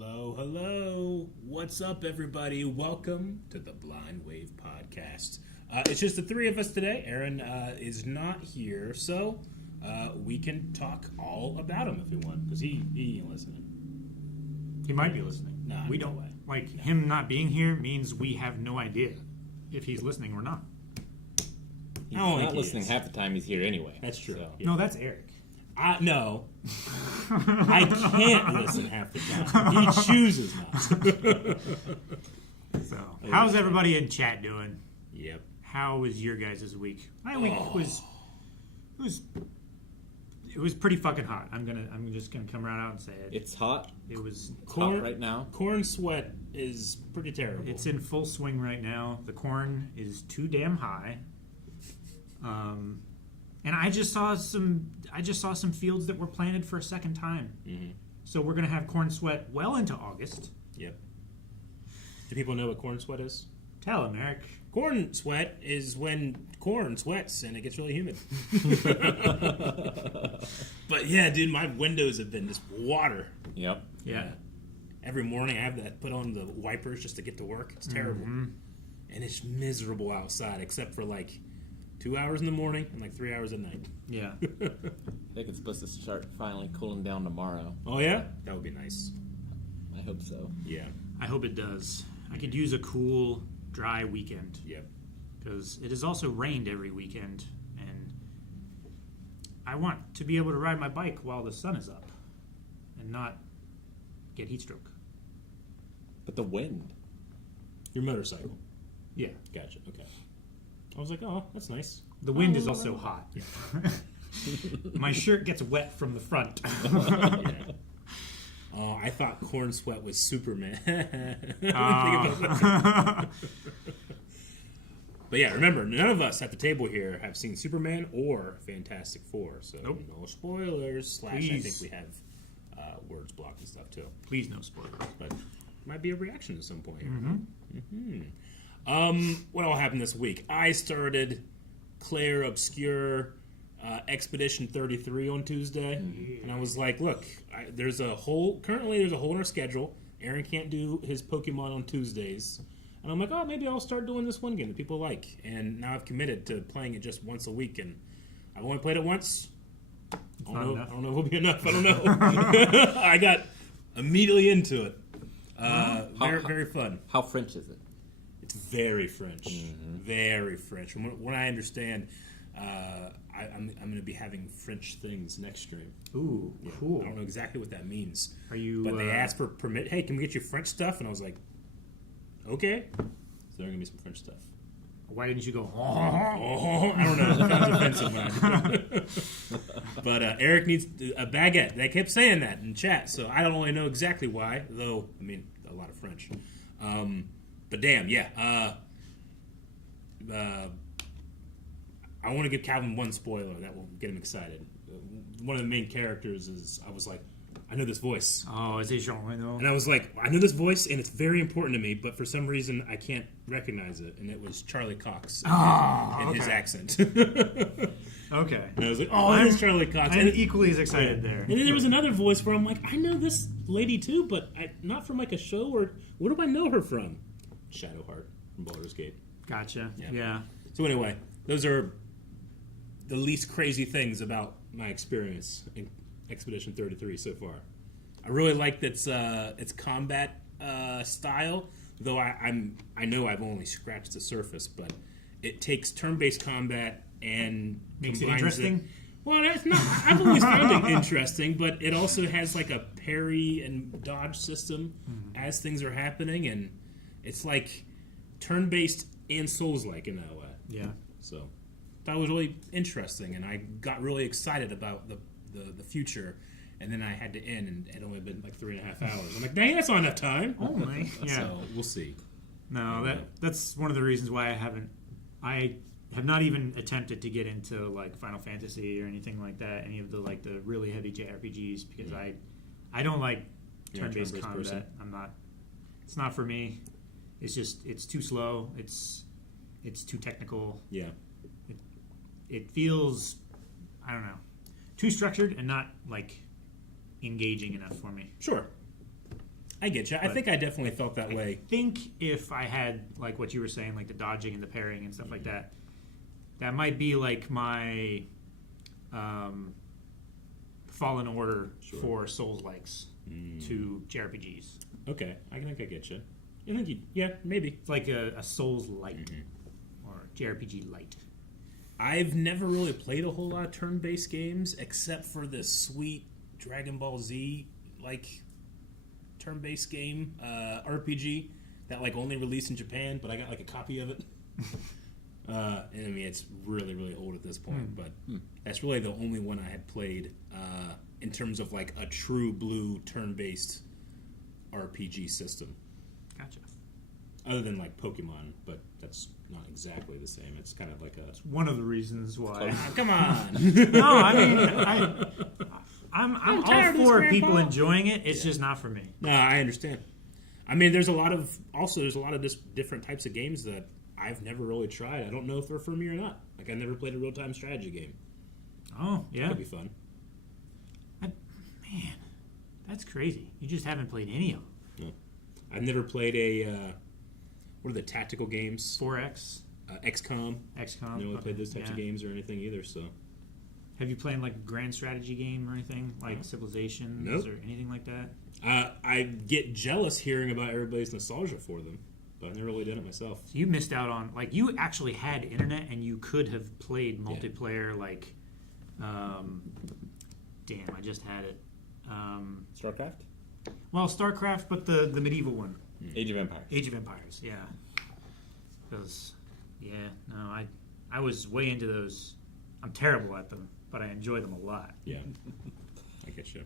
Hello, hello. What's up, everybody? Welcome to the Blind Wave Podcast. It's just the three of us today. Aaron is not here, so we can talk all about him if we want, because he ain't listening. He might be listening. Nah, we no don't. way. Like, No. him not being here means we have no idea if he's listening or not. He's don't think not he listening is. half the time he's here anyway. That's true. So. Yeah. No, that's Eric. No. I can't listen half the time. He chooses not. So, how's everybody in chat doing? Yep. How was your guys' week? My week it was pretty fucking hot. I'm just gonna come right out and say it. It's hot. It was Hot right now. Corn sweat is pretty terrible. It's in full swing right now. The corn is too damn high. And I just saw some fields that were planted for a second time. Mm-hmm. So we're gonna have corn sweat well into August. Yep. Do people know what corn sweat is? Tell him, Eric. Corn sweat is when corn sweats and it gets really humid. But yeah, dude, my windows have been just water. Yep. Yeah. Every morning I have to put on the wipers just to get to work. It's terrible. Mm-hmm. And it's miserable outside except for like 2 hours in the morning and like 3 hours at night. Yeah. I think it's supposed to start finally cooling down tomorrow. Oh yeah? That would be nice. I hope so. Yeah. I hope it does. I could use a cool, dry weekend. Yep. Because it has also rained every weekend, and I want to be able to ride my bike while the sun is up and not get heat stroke. But the wind. Your motorcycle. Yeah. Gotcha. Okay. I was like, oh, that's nice. The wind is also hot. My shirt gets wet from the front. Yeah. Oh, I thought corn sweat was Superman. I didn't think about that. But yeah, remember, none of us at the table here have seen Superman or Fantastic Four, so Nope. no spoilers. / I think Please. we have words blocked and stuff too. Please, no spoilers. But might be a reaction at some point here. Mm-hmm. What all happened this week? I started Claire Obscure Expedition 33 on Tuesday, and I was like, look, there's a hole in our schedule. Aaron can't do his Pokemon on Tuesdays. And I'm like, oh, maybe I'll start doing this one game that people like. And now I've committed to playing it just once a week, and I've only played it once. I don't know if it'll be enough. I don't know. I got immediately into it. Very fun. How French is it? It's very French. Mm-hmm. Very French. From what I understand, I'm going to be having French things next stream. Ooh, Yeah. cool. I don't know exactly what that means. Are you? But they asked for permit. Hey, can we get you French stuff? And I was like, okay. So there are going to be some French stuff. Why didn't you go? Oh, I don't know. It sounds offensive when I did it. But Eric needs a baguette. They kept saying that in chat, so I don't really know exactly why, though, I mean, a lot of French. But damn, yeah. I want to give Calvin one spoiler that will get him excited. One of the main characters is, I was like, I know this voice. Oh, is it Jean Reno? And I was like, I know this voice, and it's very important to me, but for some reason, I can't recognize it. And it was Charlie Cox in his accent. Okay. And I was like, oh, it's Charlie Cox. I'm And equally as excited there. And then there was another voice where I'm like, I know this lady too, but not from like a show, or where do I know her from? Shadowheart from Baldur's Gate. Gotcha. Yeah. Yeah. So anyway, those are the least crazy things about my experience in Expedition 33 so far. I really like its combat style, though I know I've only scratched the surface, but it takes turn-based combat and Makes it combines interesting? Well, it's not. I've always found it interesting, but it also has like a parry and dodge system as things are happening, and it's like turn-based and Souls-like in that way. Yeah. So that was really interesting, and I got really excited about the future, and then I had to end, and it had only been like 3.5 hours. I'm like, dang, that's not enough time. Oh my. Yeah. So we'll see. No, that's one of the reasons why I have not even attempted to get into like Final Fantasy or anything like that, any of the like the really heavy JRPGs, because I don't like turn-based combat. Person. It's not for me. It's too slow. It's too technical. Yeah. It feels, I don't know, too structured and not like engaging enough for me. Sure. I get you. I think I definitely felt that way. I think if I had, like what you were saying, like the dodging and the parrying and stuff like that, that might be like my Fallen Order for Souls-likes to JRPGs. Okay, I think I get you. I think maybe. It's like a Souls-light or JRPG light. I've never really played a whole lot of turn-based games except for this sweet Dragon Ball Z like turn-based game RPG that like only released in Japan, but I got like a copy of it. And I mean, it's really, really old at this point, but that's really the only one I had played in terms of like a true blue turn-based RPG system. Gotcha. Other than like Pokemon, but that's not exactly the same. It's kind of like a... It's one of the reasons why. Come on! No, I mean, I'm all for people Grandpa. enjoying it. It's just not for me. No, I understand. I mean, there's a lot of different types of games that I've never really tried. I don't know if they're for me or not. Like, I never played a real-time strategy game. Oh, yeah. That'd be fun. Man, that's crazy. You just haven't played any of them. No. I've never played a... what are the tactical games? 4X? XCOM. XCOM. I never really played those types of Yeah. games or anything either, so... Have you played like a grand strategy game or anything? Like Civilizations Nope. or anything like that? I get jealous hearing about everybody's nostalgia for them, but I've never really done it myself. So you missed out on, like, you actually had internet and you could have played multiplayer, like, damn, I just had it. StarCraft? Well, StarCraft, but the medieval one. Age of Empires. Age of Empires, yeah. Because, I was way into those. I'm terrible at them, but I enjoy them a lot. Yeah, I get you.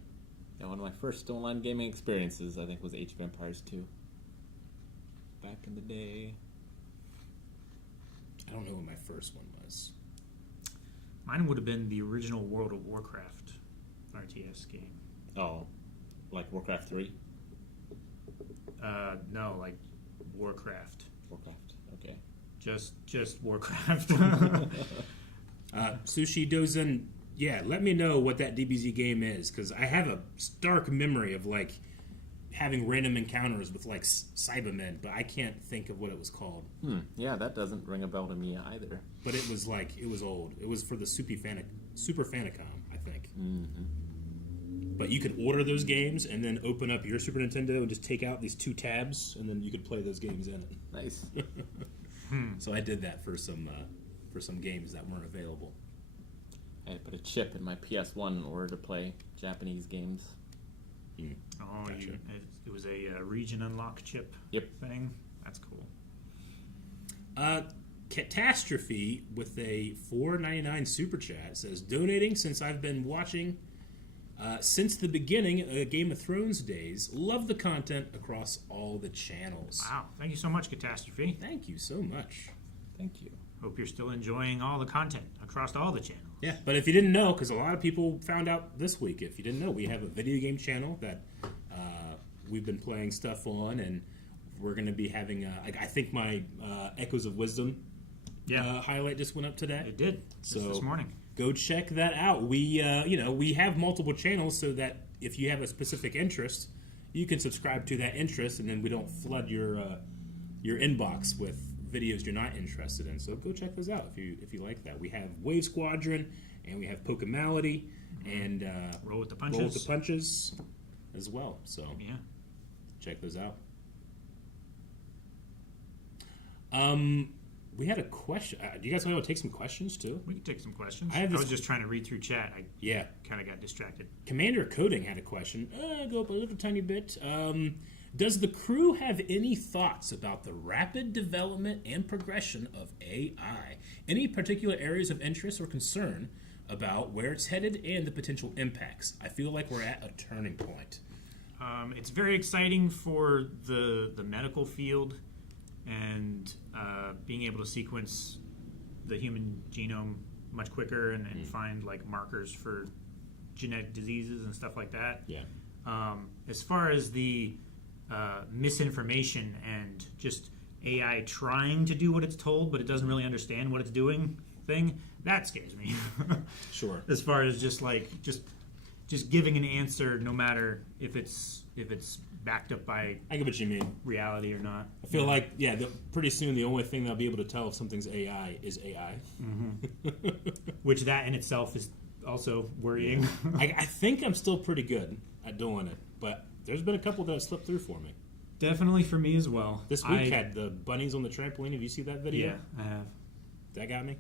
Yeah, one of my first online gaming experiences, I think, was Age of Empires 2. Back in the day. I don't know what my first one was. Mine would have been the original World of Warcraft RTS game. Oh, like Warcraft 3? No, like Warcraft. Warcraft, okay. Just Warcraft. Sushi Dozen, let me know what that DBZ game is, because I have a stark memory of, like, having random encounters with, like, Cybermen, but I can't think of what it was called. Yeah, that doesn't ring a bell to me either. But it was, like, it was old. It was for the Super Famicom, I think. Mm-hmm. But you could order those games and then open up your Super Nintendo and just take out these two tabs, and then you could play those games in it. Nice. So I did that for some games that weren't available. I had to put a chip in my PS1 in order to play Japanese games. Oh, Gotcha. it was a region unlock chip thing? That's cool. Catastrophe with a $4.99 super chat says, donating since I've been watching since the beginning of Game of Thrones days. Love the content across all the channels. Wow. Thank you so much, Catastrophe. Thank you so much. Thank you. Hope you're still enjoying all the content across all the channels. Yeah, but if you didn't know, because a lot of people found out this week, if you didn't know, we have a video game channel that we've been playing stuff on, and we're going to be having, I think my Echoes of Wisdom highlight just went up today. It did, just this morning. Go check that out. We, we have multiple channels so that if you have a specific interest, you can subscribe to that interest, and then we don't flood your inbox with videos you're not interested in. So go check those out if you like that. We have Wave Squadron, and we have Pokemality, and Roll with the Punches as well. So check those out. We had a question. Do you guys want to take some questions too? We can take some questions. I was just trying to read through chat. I kind of got distracted. Commander Coding had a question. Go up a little tiny bit. Does the crew have any thoughts about the rapid development and progression of AI? Any particular areas of interest or concern about where it's headed and the potential impacts? I feel like we're at a turning point. It's very exciting for the medical field and being able to sequence the human genome much quicker and find like markers for genetic diseases and stuff like that. Yeah. As far as the misinformation and just AI trying to do what it's told, but it doesn't really understand what it's doing thing, that scares me. Sure. As far as just just giving an answer, no matter if it's backed up by I get what you mean. reality or not. I feel like, pretty soon the only thing they'll be able to tell if something's AI is AI. Which that in itself is also worrying. I think I'm still pretty good at doing it, but there's been a couple that have slipped through for me. Definitely for me as well. This week had the bunnies on the trampoline. Have you seen that video? Yeah, I have. That got me.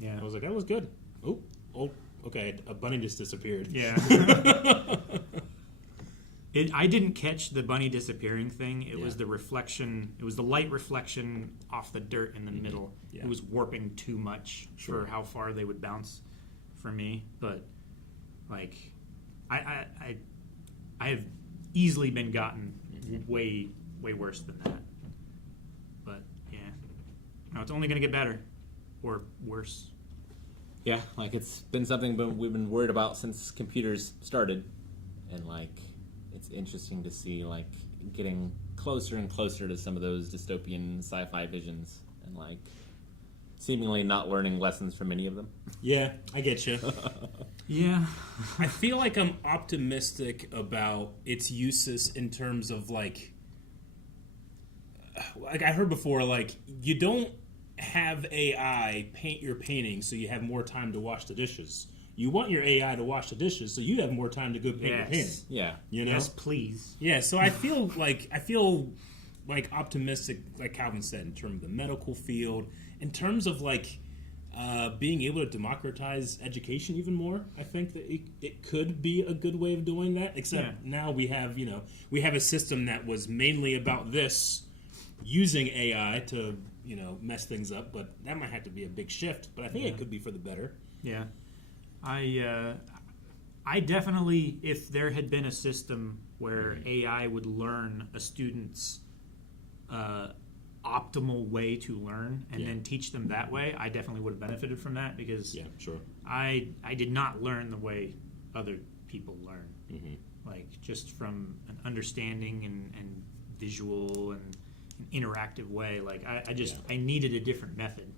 Yeah. I was like, that was good. Oh, okay. A bunny just disappeared. Yeah. I didn't catch the bunny disappearing thing. It was the reflection. It was the light reflection off the dirt in the middle. Yeah. It was warping too much for how far they would bounce for me. But like, I have easily been gotten way worse than that. But yeah, no, it's only going to get better or worse. Yeah, like it's been something we've been worried about since computers started, and like it's interesting to see like getting closer and closer to some of those dystopian sci-fi visions, and like seemingly not learning lessons from any of them. Yeah, I get you. Yeah. I feel like I'm optimistic about its uses in terms of like I heard before, like you don't have AI paint your painting so you have more time to wash the dishes. You want your AI to wash the dishes so you have more time to go paint your painting. Yeah. You know? Yes, please. Yeah, so I feel like optimistic, like Calvin said, in terms of the medical field, in terms of like being able to democratize education even more. I think that it could be a good way of doing that. Except now we have a system that was mainly about this, using AI to mess things up. But that might have to be a big shift. But I think it could be for the better. Yeah. I definitely, if there had been a system where AI would learn a student's optimal way to learn and then teach them that way, I definitely would have benefited from that, because I did not learn the way other people learn. Like just from an understanding and visual and an interactive way. Like I needed a different method.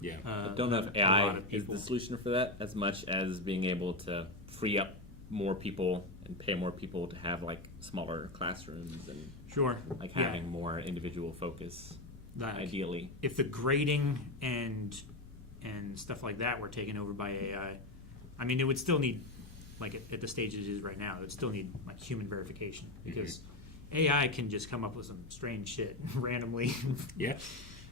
Yeah. I don't know if AI is the solution for that as much as being able to free up more people and pay more people to have like smaller classrooms and like having more individual focus. Like, ideally, if the grading and stuff like that were taken over by AI, I mean, it would still need, like at the stage it is right now, it would still need like human verification, because AI can just come up with some strange shit randomly. Yeah.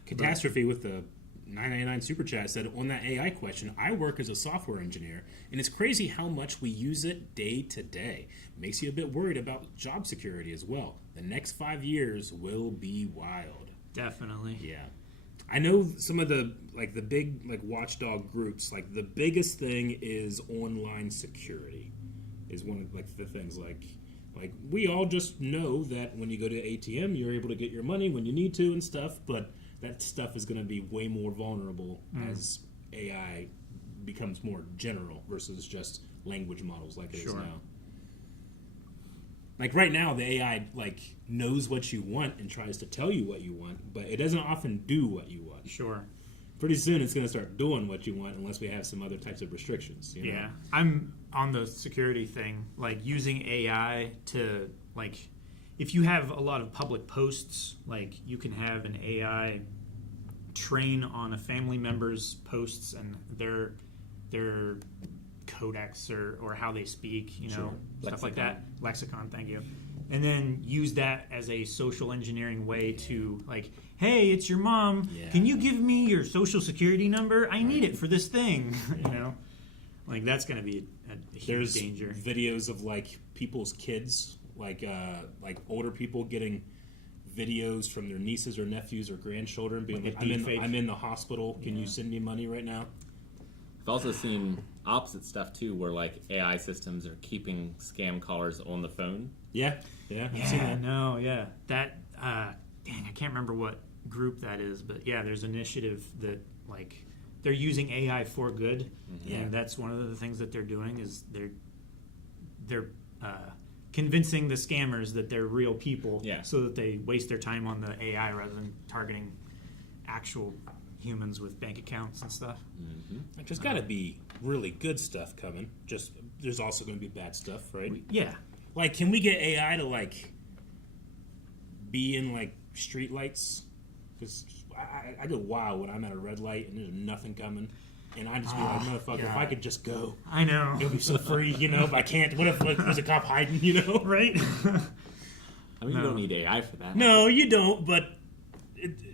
Catastrophe with the 999 Super Chat said, on that AI question, I work as a software engineer, and it's crazy how much we use it day to day. Makes you a bit worried about job security as well. The next 5 years will be wild. Definitely. Yeah. I know some of the big watchdog groups, like the biggest thing is online security is one of the things like we all just know that when you go to ATM you're able to get your money when you need to and stuff, but that stuff is going to be way more vulnerable as AI becomes more general versus just language models like it is now. Like right now, the AI knows what you want and tries to tell you what you want, but it doesn't often do what you want. Sure. Pretty soon, it's going to start doing what you want unless we have some other types of restrictions. You know? Yeah, I'm on the security thing, like using AI to if you have a lot of public posts, like you can have an AI train on a family member's posts and their codex or how they speak, stuff Lexicon. like that. Lexicon, thank you. And then use that as a social engineering way to hey, it's your mom. Yeah. Can you give me your social security number? I need it for this thing. That's going to be a huge danger. Videos of people's kids, older people getting videos from their nieces or nephews or grandchildren being I'm in the hospital. Can you send me money right now? I've also seen opposite stuff too, where AI systems are keeping scam callers on the phone. Yeah, I've seen that. No, yeah, that. Dang, I can't remember what group that is, but yeah, there's an initiative that they're using AI for good, and that's one of the things that they're doing is they're convincing the scammers that they're real people, so that they waste their time on the AI rather than targeting actual humans with bank accounts and stuff. Like, there's got to be really good stuff coming. Just there's also going to be bad stuff, right? Yeah. Like, can we get AI to like be in like street lights? Because I go wild when I'm at a red light and there's nothing coming, and I just be like, motherfucker, if I could just go, I know. it'll be so free, you know. But I can't. What if like there's a cop hiding, you know? Right? I mean, you don't need AI for that. No, you don't. But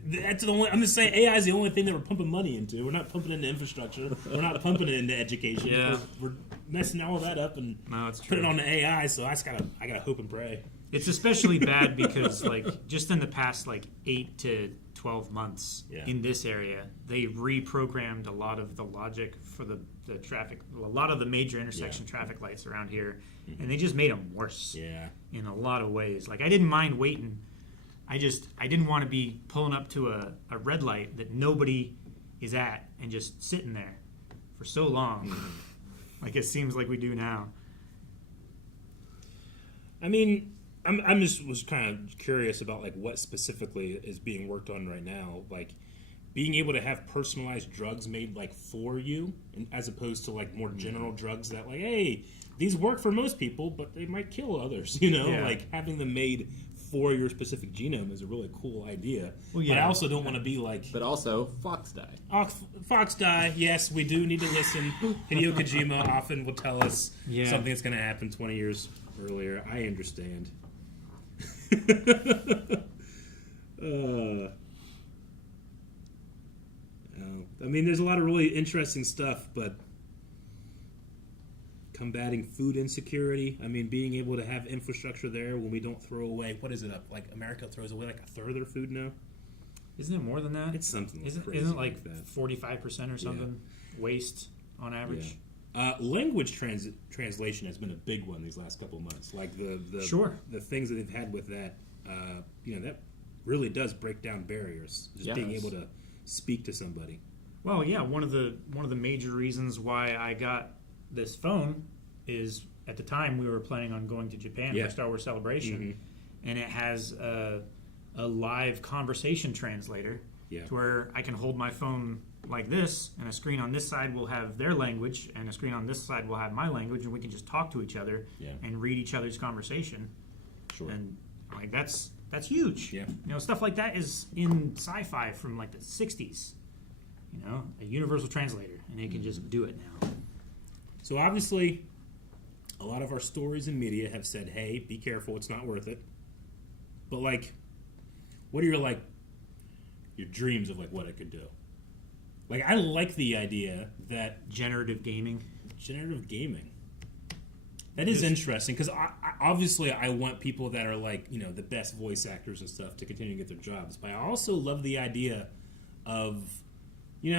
that's the only. I'm just saying, AI is the only thing that we're pumping money into. We're not pumping it into infrastructure. We're not pumping it into education. Yeah. We're messing all that up and No, it's putting it true. on the AI. So I gotta hope and pray. It's especially bad because, like, just in the past, like, 8 to 12 months in this area, they reprogrammed a lot of the logic for the traffic, a lot of the major intersection traffic lights around here, and they just made them worse in a lot of ways. Like, I didn't mind waiting. I didn't want to be pulling up to a red light that nobody is at and just sitting there for so long, like it seems like we do now. I mean, I'm just was kind of curious about like what specifically is being worked on right now, like being able to have personalized drugs made like for you, and as opposed to like more general drugs that like, hey, these work for most people, but they might kill others. You know, like having them made for your specific genome is a really cool idea. Well, But I also don't want to be like, But also, Fox died. Fox die. Yes, we do need to listen. Hideo Kojima often will tell us something that's going to happen 20 years earlier. I understand. I mean, there's a lot of really interesting stuff, but combating food insecurity. I mean, being able to have infrastructure there when we don't throw away. What is it up? Like America throws away like a third of their food now. Isn't it more than that? It's something. Isn't crazy it like that. 45% or something waste on average? Language translation has been a big one these last couple of months. Like the things that they've had with that, that really does break down barriers. Just being able to speak to somebody. Well, yeah, one of the major reasons why I got this phone is at the time we were planning on going to Japan for Star Wars Celebration, and it has a live conversation translator to where I can hold my phone like this, and a screen on this side will have their language, and a screen on this side will have my language, and we can just talk to each other and read each other's conversation. Sure. And like that's huge. Yeah. You know, stuff like that is in sci-fi from like the 60s. You know, a universal translator, and it can just do it now. So obviously, a lot of our stories and media have said, "Hey, be careful; it's not worth it." But like, what are your dreams of like what it could do? Like, I like the idea that Generative gaming. That is interesting because obviously I want people that are like the best voice actors and stuff to continue to get their jobs. But I also love the idea of you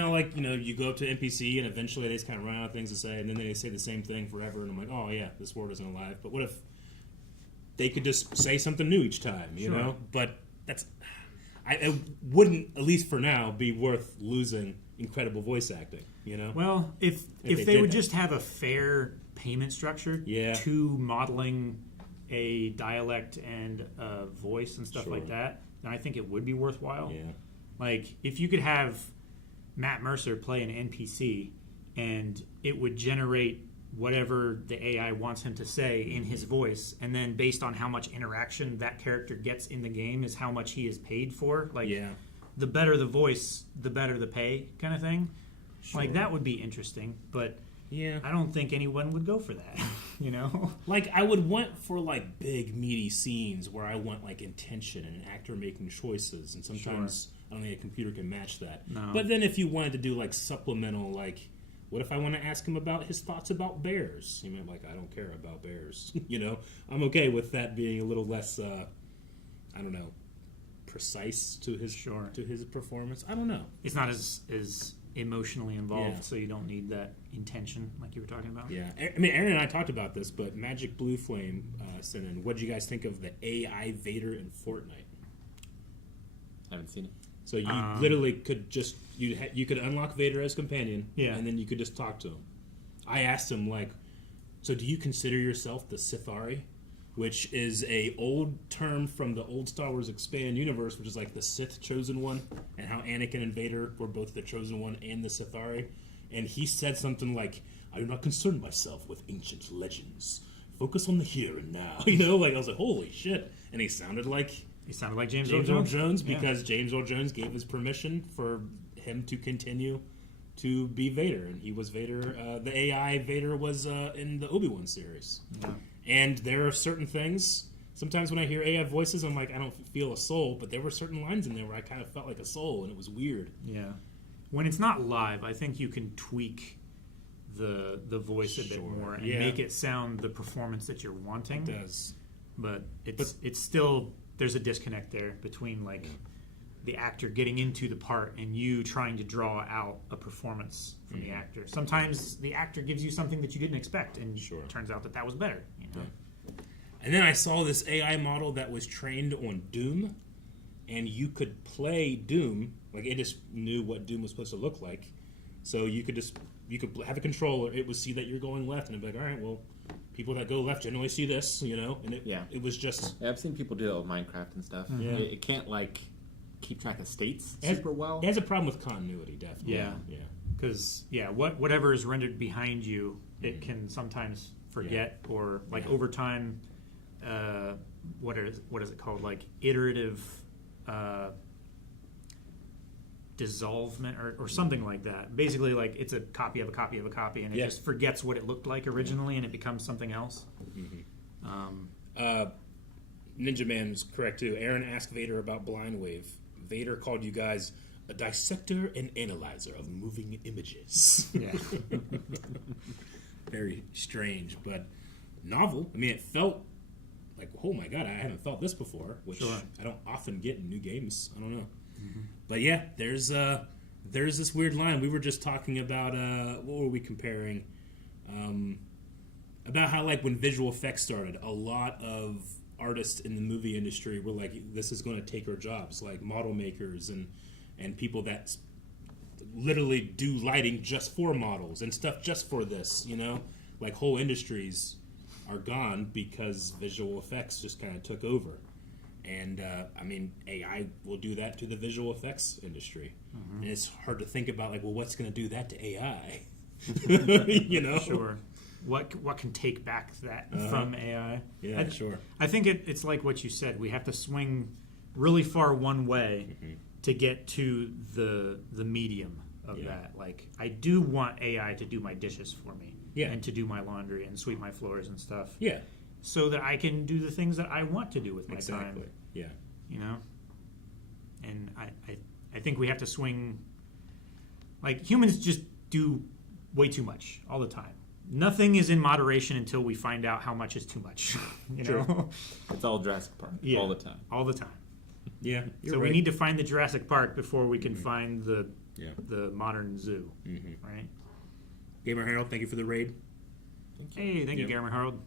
go up to NPC and eventually they just kind of run out of things to say, and then they say the same thing forever, and I'm like, oh yeah, this word isn't alive. But what if they could just say something new each time, you know? But it wouldn't, at least for now, be worth losing incredible voice acting, you know? Well, if they would just have a fair payment structure to modeling a dialect and a voice and stuff like that, then I think it would be worthwhile. Yeah. Like, if you could have Matt Mercer play an NPC and it would generate whatever the AI wants him to say in his voice, and then based on how much interaction that character gets in the game is how much he is paid for. Like, the better the voice, the better the pay kind of thing. Sure. Like, that would be interesting, but I don't think anyone would go for that, you know? Like, I would want for, like, big, meaty scenes where I want, like, intention and an actor making choices, and sometimes I don't think a computer can match that. No. But then if you wanted to do, like, supplemental, like, what if I want to ask him about his thoughts about bears? He might be like, I don't care about bears. You know? I'm okay with that being a little less, precise to his performance. I don't know. It's not as emotionally involved, so you don't need that intention like you were talking about. Yeah. I mean, Aaron and I talked about this, but Magic Blue Flame sent in, what did you guys think of the AI Vader in Fortnite? I haven't seen it. So you literally could just you could unlock Vader as companion, and then you could just talk to him. I asked him, like, so do you consider yourself the Sithari? which is a old term from the old Star Wars expanded universe, which is like the Sith chosen one, and how Anakin and Vader were both the chosen one and the Sithari. And he said something like, "I do not concern myself with ancient legends. Focus on the here and now." Like I was like, holy shit. And he sounded like James Earl Jones. Jones because James Earl Jones gave his permission for him to continue to be Vader, and he was Vader. The AI Vader was in the Obi-Wan series. Yeah. And there are certain things. Sometimes when I hear AI voices, I'm like, I don't feel a soul. But there were certain lines in there where I kind of felt like a soul, and it was weird. Yeah. When it's not live, I think you can tweak the voice a bit more and make it sound the performance that you're wanting. It does. But it's still, there's a disconnect there between the actor getting into the part and you trying to draw out a performance from the actor. Sometimes the actor gives you something that you didn't expect, and it turns out that was better. Yeah. And then I saw this AI model that was trained on Doom, and you could play Doom. Like, it just knew what Doom was supposed to look like. So you could have a controller. It would see that you're going left, and it'd be like, all right, well, people that go left generally see this, And it was just... Yeah, I've seen people do that with Minecraft and stuff. Yeah. It can't, keep track of states super well. It has a problem with continuity, definitely. Yeah. Because, whatever is rendered behind you, it can sometimes forget, or, over time, what is it called? Iterative... dissolvement or something like that. Basically, it's a copy of a copy of a copy, and it just forgets what it looked like originally, and it becomes something else. Ninja Man's correct too. Aaron asked Vader about Blind Wave. Vader called you guys a dissector and analyzer of moving images. Yeah. Very strange, but novel. I mean, it felt like, oh my god, I haven't felt this before, which I don't often get in new games. I don't know. But yeah, there's this weird line. We were just talking about what were we comparing? About how when visual effects started, a lot of artists in the movie industry were like, this is going to take our jobs, like model makers and people that literally do lighting just for models and stuff just for this, whole industries are gone because visual effects just kind of took over. And, AI will do that to the visual effects industry. And it's hard to think about, what's going to do that to AI? Sure. What can take back that from AI? Yeah, sure. I think it's like what you said. We have to swing really far one way to get to the medium of that. I do want AI to do my dishes for me. And to do my laundry and sweep my floors and stuff. Yeah. So that I can do the things that I want to do with my time. Yeah. And I think we have to swing. Humans just do way too much all the time. Nothing is in moderation until we find out how much is too much. Know? It's all Jurassic Park all the time. All the time. Yeah. So we need to find the Jurassic Park before we can find the modern zoo. Right? Gamer Harold, thank you for the raid. Thank you, Gamer Harold.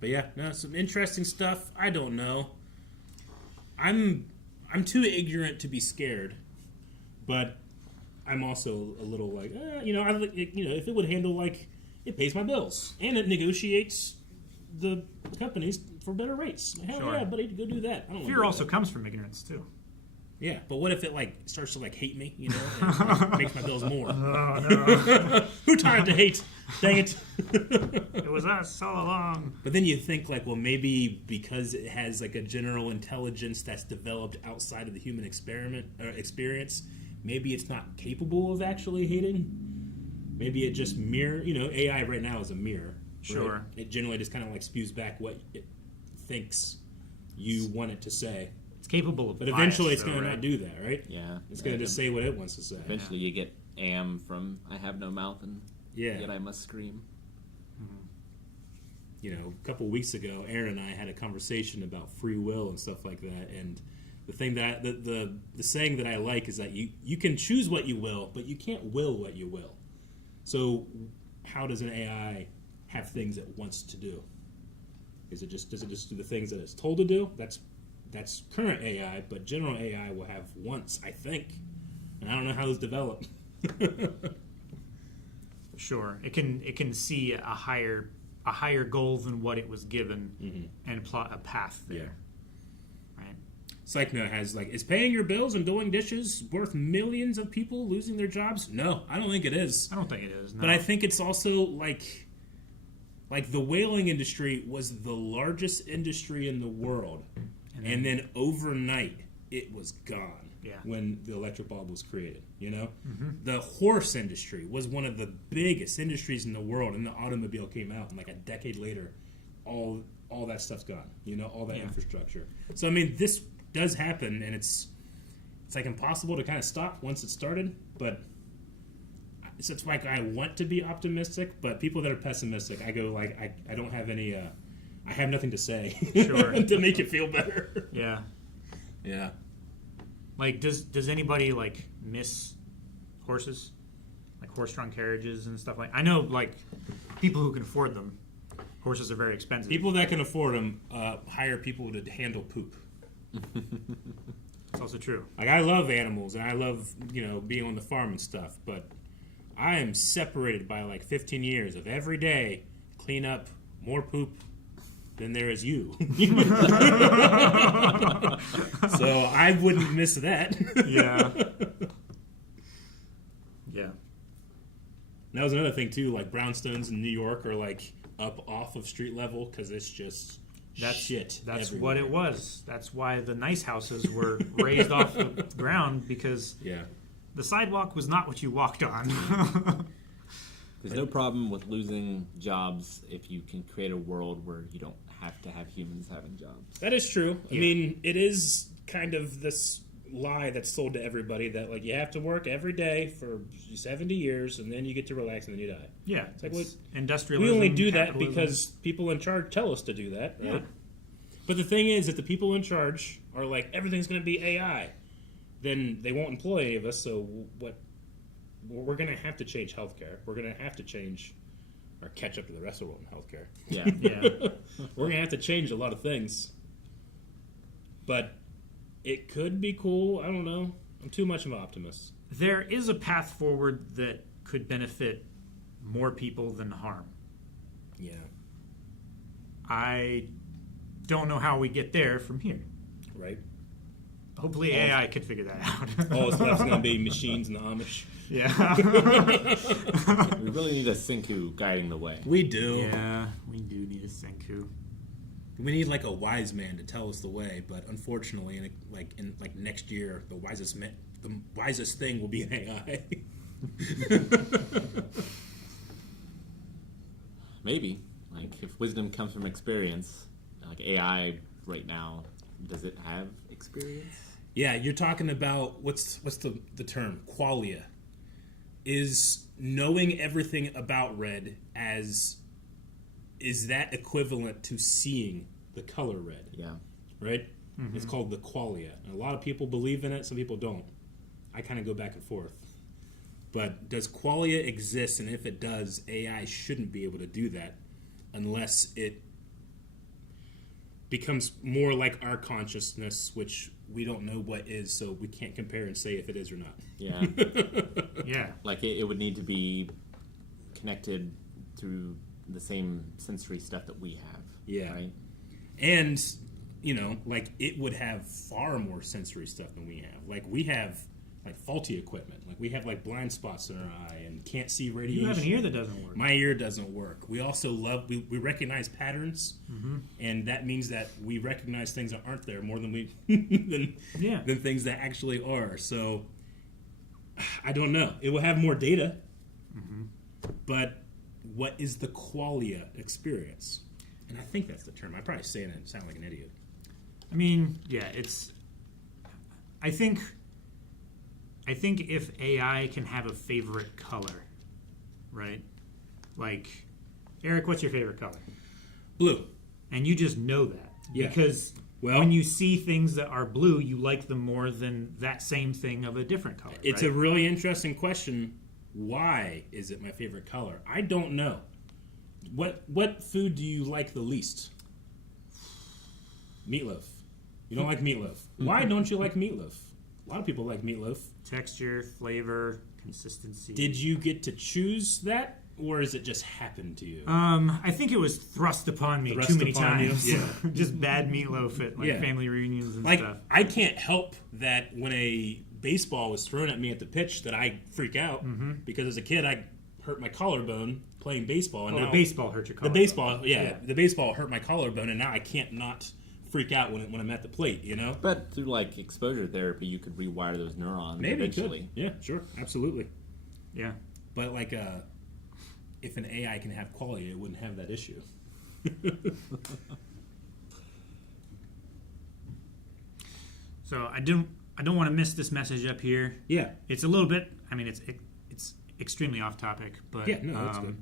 But yeah, some interesting stuff. I don't know. I'm too ignorant to be scared, but I'm also a little if it would handle it pays my bills and it negotiates the companies for better rates. Hell yeah, buddy, go do that. I don't Fear also comes from ignorance too. Yeah, but what if it starts to hate me, and makes my bills more? Oh, no. Who taught it to hate? Dang it! It was us all along. But then you think maybe because it has a general intelligence that's developed outside of the human experience, maybe it's not capable of actually hating. Maybe it just AI right now is a mirror. Sure. Right? It generally just kind of spews back what it thinks you want it to say. Capable of but eventually it's going to not do that, right? Yeah. It's going to just say what it wants to say. Eventually you get Am from I have no mouth and yet I must scream. A couple of weeks ago, Aaron and I had a conversation about free will and stuff like that, and the thing that the saying that I like is that you can choose what you will, but you can't will what you will. So how does an AI have things it wants to do? Does it just do the things that it's told to do? That's current AI, but general AI will have wants, I think. And I don't know how those develop. Sure. It can see a higher a higher goal than what it was given and plot a path there. Yeah. Right? Cycna has is paying your bills and doing dishes worth millions of people losing their jobs? No, I don't think it is. I don't think it is. No. But I think it's also the whaling industry was the largest industry in the world, and then overnight it was gone. Yeah. When the electric bulb was created, the horse industry was one of the biggest industries in the world, and the automobile came out, and a decade later, all that stuff's gone. All that infrastructure. So I mean, this does happen, and it's impossible to kind of stop once it started. But it's I want to be optimistic, but people that are pessimistic, I go I don't have any. I have nothing to say Sure. to make it feel better. Yeah. Yeah. Does anybody miss horses, horse-drawn carriages and stuff I know people who can afford them. Horses are very expensive. People that can afford them hire people to handle poop. It's also true. I love animals and I love being on the farm and stuff, but I am separated by 15 years of every day clean up more poop than there is you. So I wouldn't miss that. Yeah. Yeah. That was another thing too. Brownstones in New York are up off of street level because it's just shit. That's everywhere. what it was. That's why the nice houses were raised off the ground, because the sidewalk was not what you walked on. There's no problem with losing jobs if you can create a world where you don't have to have humans having jobs. That is true. I mean, it is kind of this lie that's sold to everybody that you have to work every day for 70 years and then you get to relax and then you die. Yeah. It's industrialism. We only do that capitalism. because people in charge tell us to do that, right? Yeah. But the thing is that the people in charge are everything's going to be AI. Then they won't employ any of us, so what? We're going to have to change healthcare. We're going to have to change or catch up to the rest of the world in healthcare. Yeah. Yeah. We're going to have to change a lot of things. But it could be cool. I don't know. I'm too much of an optimist. There is a path forward that could benefit more people than harm. Yeah. I don't know how we get there from here. Right? Hopefully AI could figure that out. All that's left is going to be machines and the Amish. Yeah. We really need a Senku guiding the way. We do. Yeah, we do need a Senku. We need a wise man to tell us the way, but unfortunately, in next year, the wisest thing will be an AI. Maybe. If wisdom comes from experience, AI right now, does it have experience? Yeah, you're talking about what's the term? Qualia. Is knowing everything about red is that equivalent to seeing the color red? Yeah. Right? Mm-hmm. It's called the qualia. And a lot of people believe in it, some people don't. I kind of go back and forth. But does qualia exist? And if it does, AI shouldn't be able to do that unless it becomes more like our consciousness, which we don't know what is, so we can't compare and say if it is or not. Yeah. Yeah. It would need to be connected through the same sensory stuff that we have. Yeah. Right? And, it would have far more sensory stuff than we have. We have, faulty equipment. We have, blind spots in our eye and can't see radiation. You have an ear that doesn't work. My ear doesn't work. We also we recognize patterns, and that means that we recognize things that aren't there more than than things that actually are. So, I don't know. It will have more data, but what is the qualia experience? And I think that's the term. I'm probably saying it sound like an idiot. I mean, yeah, it's... I think if AI can have a favorite color, right? Eric, what's your favorite color? Blue. And you just know that. Yeah. Because when you see things that are blue, you like them more than that same thing of a different color. It's a really interesting question. Why is it my favorite color? I don't know. What food do you like the least? Meatloaf. You don't like meatloaf. Why don't you like meatloaf? A lot of people like meatloaf. Texture, flavor, consistency. Did you get to choose that? or is it just happened to you? I think it was thrust upon me too many times. Yeah. Just bad meatloaf at like family reunions and Like, stuff. I can't help that when a baseball was thrown at me at the pitch that I freak out because as a kid I hurt my collarbone playing baseball. And now the baseball hurt your collarbone. The baseball hurt my collarbone, and now I can't not freak out when I'm at the plate, you know? But through like exposure therapy, you could rewire those neurons Maybe eventually. it could. Yeah, sure, absolutely. Yeah. But like, if an AI can have quality, it wouldn't have that issue. So I don't want to miss this message up here. Yeah. It's a little bit. I mean, it's extremely off topic, but Yeah, no, that's good.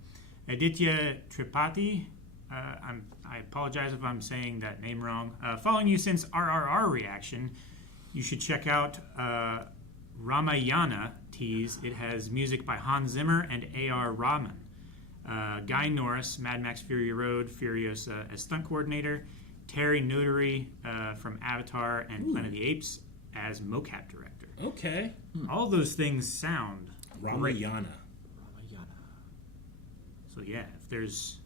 Aditya Tripathi. I apologize if I'm saying that name wrong. Following you since RRR reaction, you should check out Ramayana Tease. It has music by Hans Zimmer and A.R. Rahman. Guy Norris, Mad Max Fury Road, Furiosa as stunt coordinator. Terry Notary from Avatar and Planet of the Apes as mocap director. Okay. All those things sound Ramayana. So yeah, if there's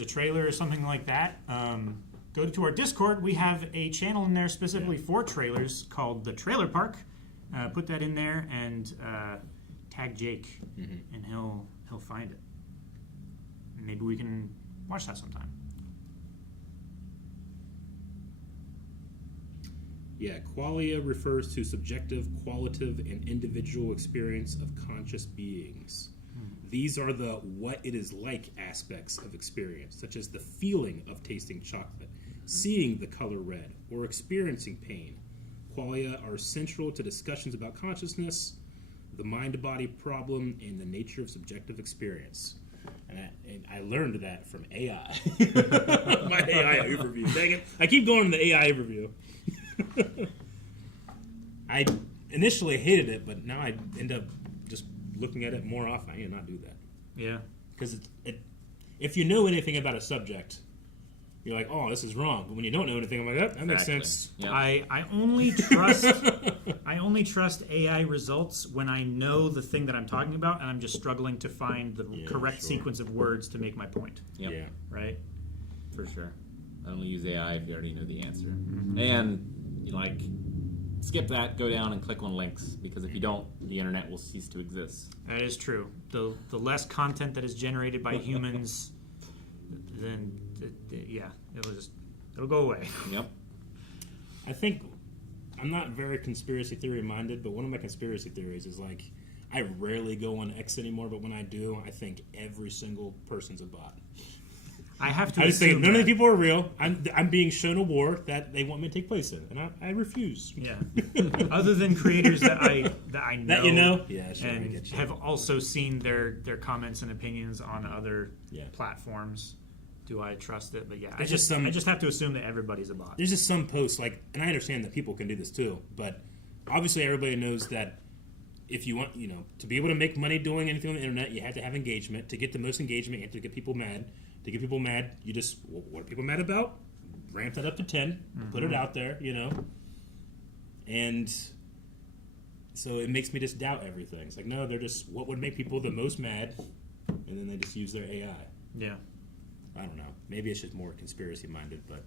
a trailer or something like that, go to our Discord. We have a channel in there specifically for trailers called the Trailer Park. Put that in there and tag Jake, and he'll find it. And maybe we can watch that sometime. Yeah, qualia refers to subjective, qualitative, and individual experience of conscious beings. These are the what it is like aspects of experience, such as the feeling of tasting chocolate, seeing the color red, or experiencing pain. Qualia are central to discussions about consciousness, the mind-body problem, and the nature of subjective experience. And I learned that from AI. My AI overview. Dang it. I keep going to the AI overview. I initially hated it, but now I end up just looking at it more often. I need to not do that. Yeah. Because if you know anything about a subject, you're like, oh, this is wrong. But when you don't know anything, I'm like, that makes sense. Yep. I only trust AI results when I know the thing that I'm talking about, and I'm just struggling to find the correct sequence of words to make my point. Yep. Yeah. Right? For sure. I only use AI if you already know the answer. And you like skip that, go down and click on links, because if you don't, the internet will cease to exist. That is true. The less content that is generated by humans, then it'll go away. Yep. I think I'm not very conspiracy theory minded, but one of my conspiracy theories is like I rarely go on X anymore, but when I do, I think every single person's a bot. I have to. I just think assume none of that. the people are real. I'm being shown a war that they want me to take place in, and I refuse. Yeah. Other than creators that I know, That you know, yeah, sure, I and get you. have also seen their comments and opinions on other Yeah. platforms. Do I trust it? But yeah, I There's just just some- I just have to assume that everybody's a bot. There's just some posts like, and I understand that people can do this too, but obviously everybody knows that if you want, to be able to make money doing anything on the internet, you have to have engagement. To get the most engagement, you have to get people mad. To get people mad, you just, what are people mad about? Ramp that up to 10, put it out there, And so it makes me just doubt everything. It's like, no, they're just, what would make people the most mad? And then they just use their AI. Yeah. I don't know. Maybe it's just more conspiracy minded, but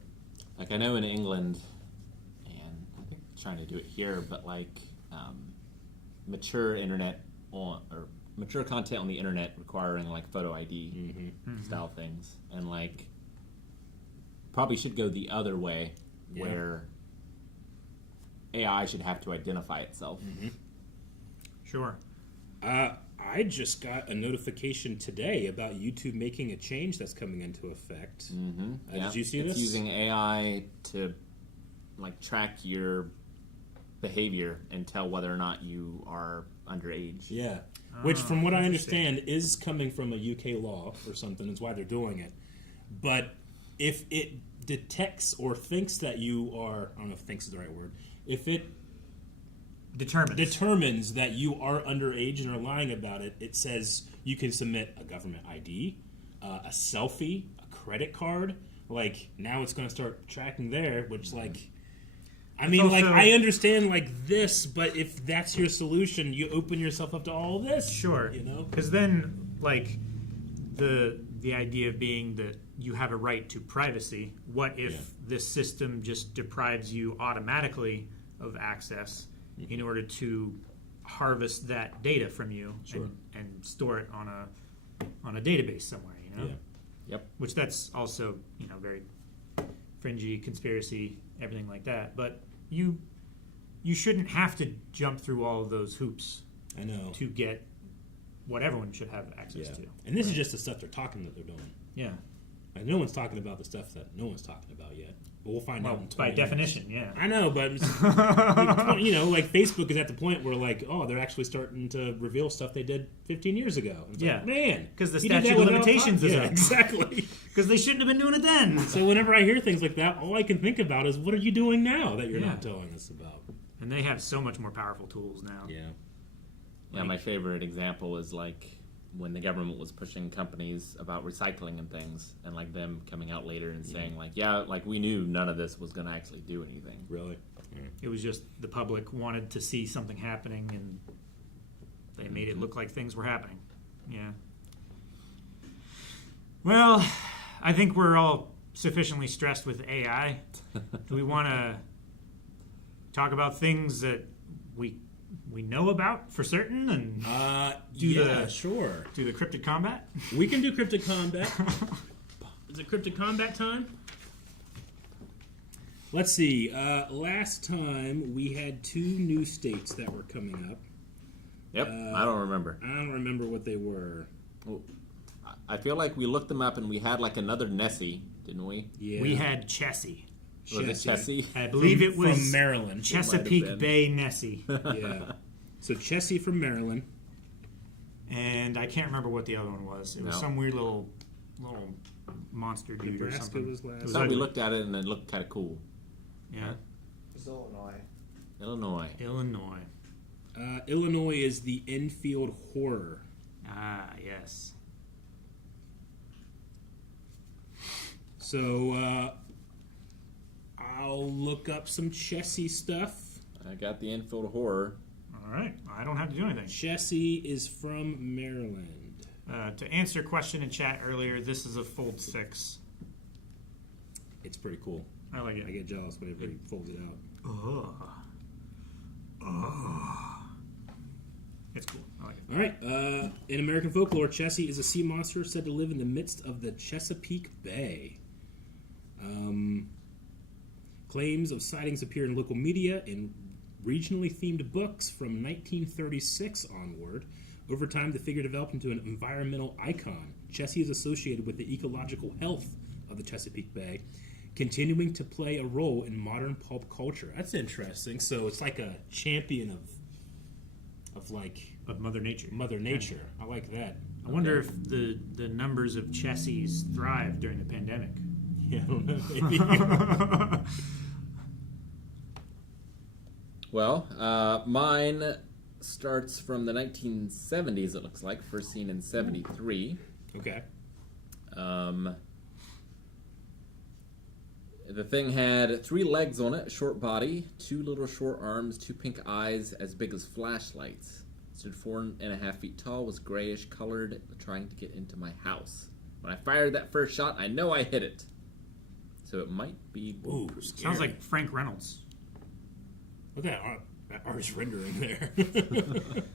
Like I know in England, and I think they're trying to do it here, but like mature mature content on the internet requiring like photo ID style things, and like probably should go the other way, where AI should have to identify itself. Sure. I just got a notification today about YouTube making a change that's coming into effect. Did you see it's this? Using AI to like track your behavior and tell whether or not you are underage. Yeah. Which, from what I interesting. understand, is coming from a UK law or something. Is why they're doing it. But if it detects or thinks that you are, I don't know if thinks is the right word, if it determines that you are underage and are lying about it, it says you can submit a government ID, a selfie, a credit card. Like, now it's going to start tracking there, which, like, I mean, also, like, I understand, like, this, but if that's your solution, you open yourself up to all this. Sure. You know? Because then, like, the idea being that you have a right to privacy. What if this system just deprives you automatically of access in order to harvest that data from you and store it on a database somewhere, you know? Yeah. Yep. Which that's also, very fringy, conspiracy, everything like that. But you shouldn't have to jump through all of those hoops I know. to get what everyone should have access to. And this is just the stuff they're talking that they're doing. Yeah. And no one's talking about the stuff that no one's talking about yet. But we'll find out in 20 by minutes. definition, yeah. I know, but like Facebook is at the point where they're actually starting to reveal stuff they did 15 years ago. It's like, man, because the you did statute that of without limitations is yeah, up. exactly. Because they shouldn't have been doing it then. So whenever I hear things like that, all I can think about is, what are you doing now that you're not telling us about? And they have so much more powerful tools now. Yeah. Yeah, my favorite example is when the government was pushing companies about recycling and things, and them coming out later and saying we knew none of this was going to actually do anything. Really? It was just the public wanted to see something happening, and they made it look like things were happening. Yeah. Well, I think we're all sufficiently stressed with AI. Do we want to talk about things that we know about for certain and sure. do the cryptid combat? We can do cryptid combat. Is it cryptid combat time? Let's see. Last time we had 2 new states that were coming up. Yep, I don't remember. I don't remember what they were. Well, I feel like we looked them up and we had another Nessie, didn't we? Yeah. We had Chessie. Was it Chessie? I believe it was from Maryland. Chesapeake Bay Nessie. Yeah. So Chessie from Maryland. And I can't remember what the other one was. It was some weird little monster dude Nebraska or something. was last. It was I thought we ugly. looked at it and it looked kind of cool. Yeah. It's Illinois. Illinois. Illinois is the Enfield Horror. Ah, yes. So I'll look up some Chessie stuff. I got the Enfield Horror. All right. I don't have to do anything. Chessie is from Maryland. To answer a question in chat earlier, this is a Fold 6. It's pretty cool. I like it. I get jealous whenever he folds it out. It's cool. I like it. All right. In American folklore, Chessie is a sea monster said to live in the midst of the Chesapeake Bay. Claims of sightings appear in local media and regionally themed books from 1936 onward. Over time, the figure developed into an environmental icon. Chessie is associated with the ecological health of the Chesapeake Bay, continuing to play a role in modern pulp culture. That's interesting. So it's like a champion of Mother Nature. Mother Nature. I like that. I wonder if the numbers of Chessies thrived during the pandemic. Yeah, I don't know. Maybe. Well, mine starts from the 1970s, it looks like. First seen in 73. Okay. The thing had 3 legs on it, a short body, 2 little short arms, 2 pink eyes as big as flashlights. It stood 4.5 feet tall, was grayish colored, trying to get into my house. When I fired that first shot, I know I hit it. So it might be... Ooh, Sounds like Frank Reynolds. Look at that artist rendering there.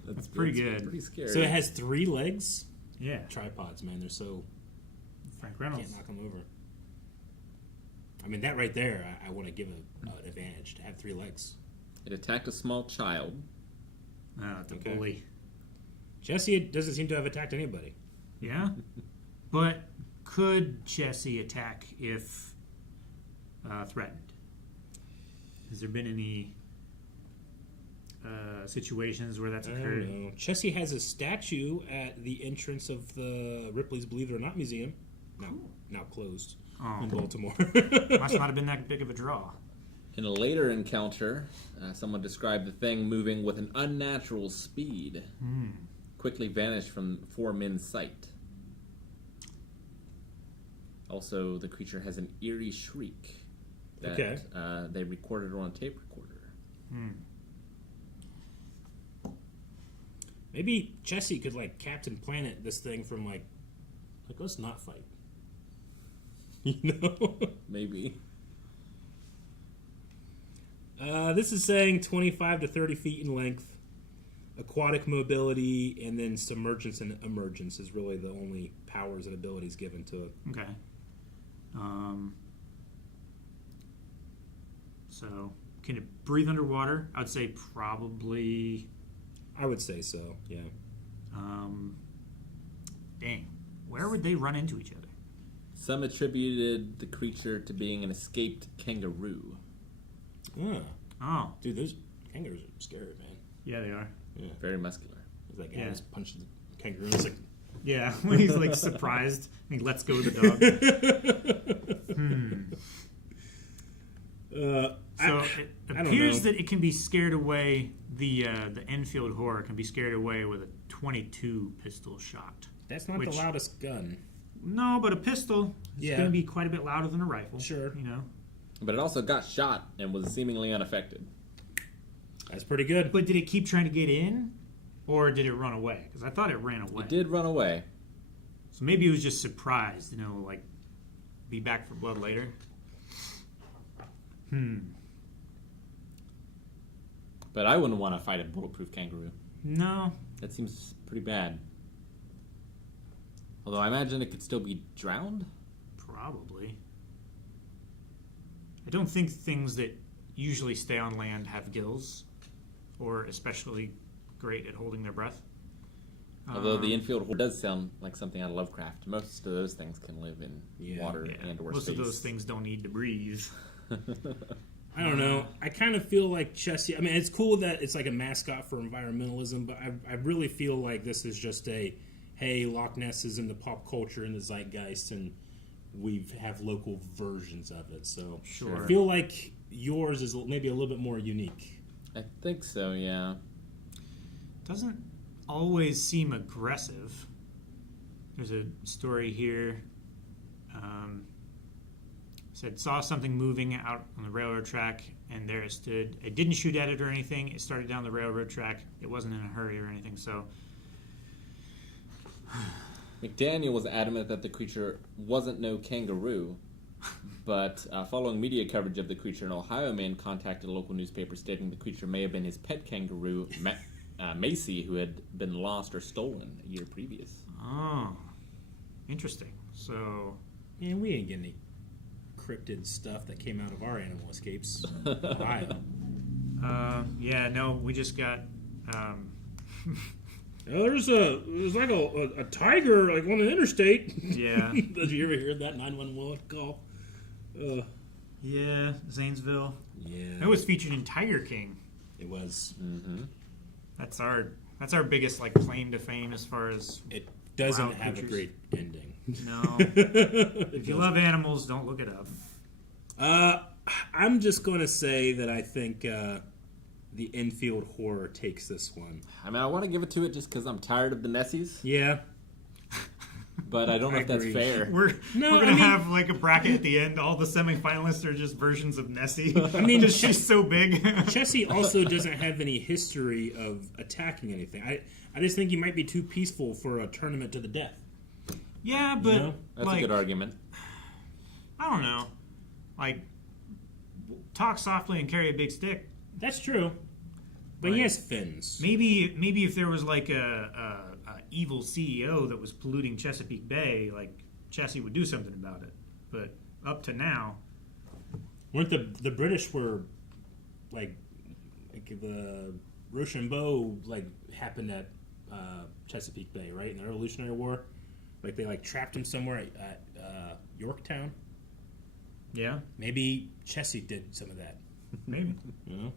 That's pretty good. Pretty scary. So it has 3 legs? Yeah. Tripods, man. They're so... Frank Can't Reynolds. knock them over. I mean, that right there, I want to give an advantage to have 3 legs. It attacked a small child. It's a Okay. bully. Chessie doesn't seem to have attacked anybody. Yeah? But could Chessie attack if threatened? Has there been any situations where that's I occurred? don't know. Chessie has a statue at the entrance of the Ripley's Believe It or Not Museum. Now closed in Baltimore. Must not have been that big of a draw. In a later encounter, someone described the thing moving with an unnatural speed. Quickly vanished from 4 men's sight. Also, the creature has an eerie shriek that they recorded on a tape recorder. Maybe Chessie could, Captain Planet this thing from, Like, let's not fight. You know? Maybe. This is saying 25 to 30 feet in length, aquatic mobility, and then submergence and emergence is really the only powers and abilities given to it. Okay. So, can it breathe underwater? I would say probably. I would say so, yeah. Dang. Where would they run into each other? Some attributed the creature to being an escaped kangaroo. Ah. Oh. Dude, those kangaroos are scary, man. Yeah, they are. Yeah. Very muscular. It's like, Yeah. just punches the kangaroo. It's like, Yeah, when he's like surprised, he lets go of the dog. So it appears that it can be scared away. The Enfield Horror can be scared away with a .22 pistol shot. that's not the loudest gun. No, but a pistol is going to be quite a bit louder than a rifle. Sure. You know. But it also got shot and was seemingly unaffected. That's pretty good. But did it keep trying to get in, or did it run away? Because I thought it ran away. It did run away. So maybe it was just surprised. You know, like be back for blood later. But I wouldn't want to fight a bulletproof kangaroo. No. That seems pretty bad. Although I imagine it could still be drowned. Probably. I don't think things that usually stay on land have gills, or especially great at holding their breath. Although the Enfield Horror does sound like something out of Lovecraft. Most of those things can live in water and or most space. of those things don't need to breathe. I don't know. I kind of feel like Chessie. I mean, it's cool that it's like a mascot for environmentalism, but I really feel like this is just hey, Loch Ness is in the pop culture and the zeitgeist, and we have local versions of it. So Sure. I feel like yours is maybe a little bit more unique. I think so, yeah. Doesn't always seem aggressive. There's a story here. Said saw something moving out on the railroad track, and there it stood. It didn't shoot at it or anything. It started down the railroad track. It wasn't in a hurry or anything. So McDaniel was adamant that the creature wasn't no kangaroo, but following media coverage of the creature, an Ohio man contacted a local newspaper stating the creature may have been his pet kangaroo, Macy, who had been lost or stolen a year previous. Oh, interesting. So Man, we ain't getting any cryptid stuff that came out of our animal escapes. Ohio. yeah, no, we just got. There's like a tiger like on the interstate. Yeah. Did you ever hear that 911 call? Yeah, Zanesville. Yeah. It was featured in Tiger King. It was. Mm-hmm. That's our biggest like claim to fame as far as It doesn't wild have creatures. a great ending. No. If you love animals, don't look it up. I'm just going to say that I think the Enfield Horror takes this one. I mean, I want to give it to it just because I'm tired of the Nessies, Yeah. but I don't know I if that's agree. fair. We're No, gonna I mean- have like a bracket at the end. All the semifinalists are just versions of Nessie. I mean, because she's so big. Chessie also doesn't have any history of attacking anything. I just think he might be too peaceful for a tournament to the death. Yeah, but You know? That's like, a good argument. I don't know. Like, talk softly and carry a big stick. That's true. But he Like, has fins. Maybe if there was like a evil CEO that was polluting Chesapeake Bay, like Chessie would do something about it. But up to now, Weren't the British were like the Rochambeau like happened at Chesapeake Bay, right? In the Revolutionary War, like they like trapped him somewhere at Yorktown. yeah, Maybe Chessie did some of that. maybe. You know?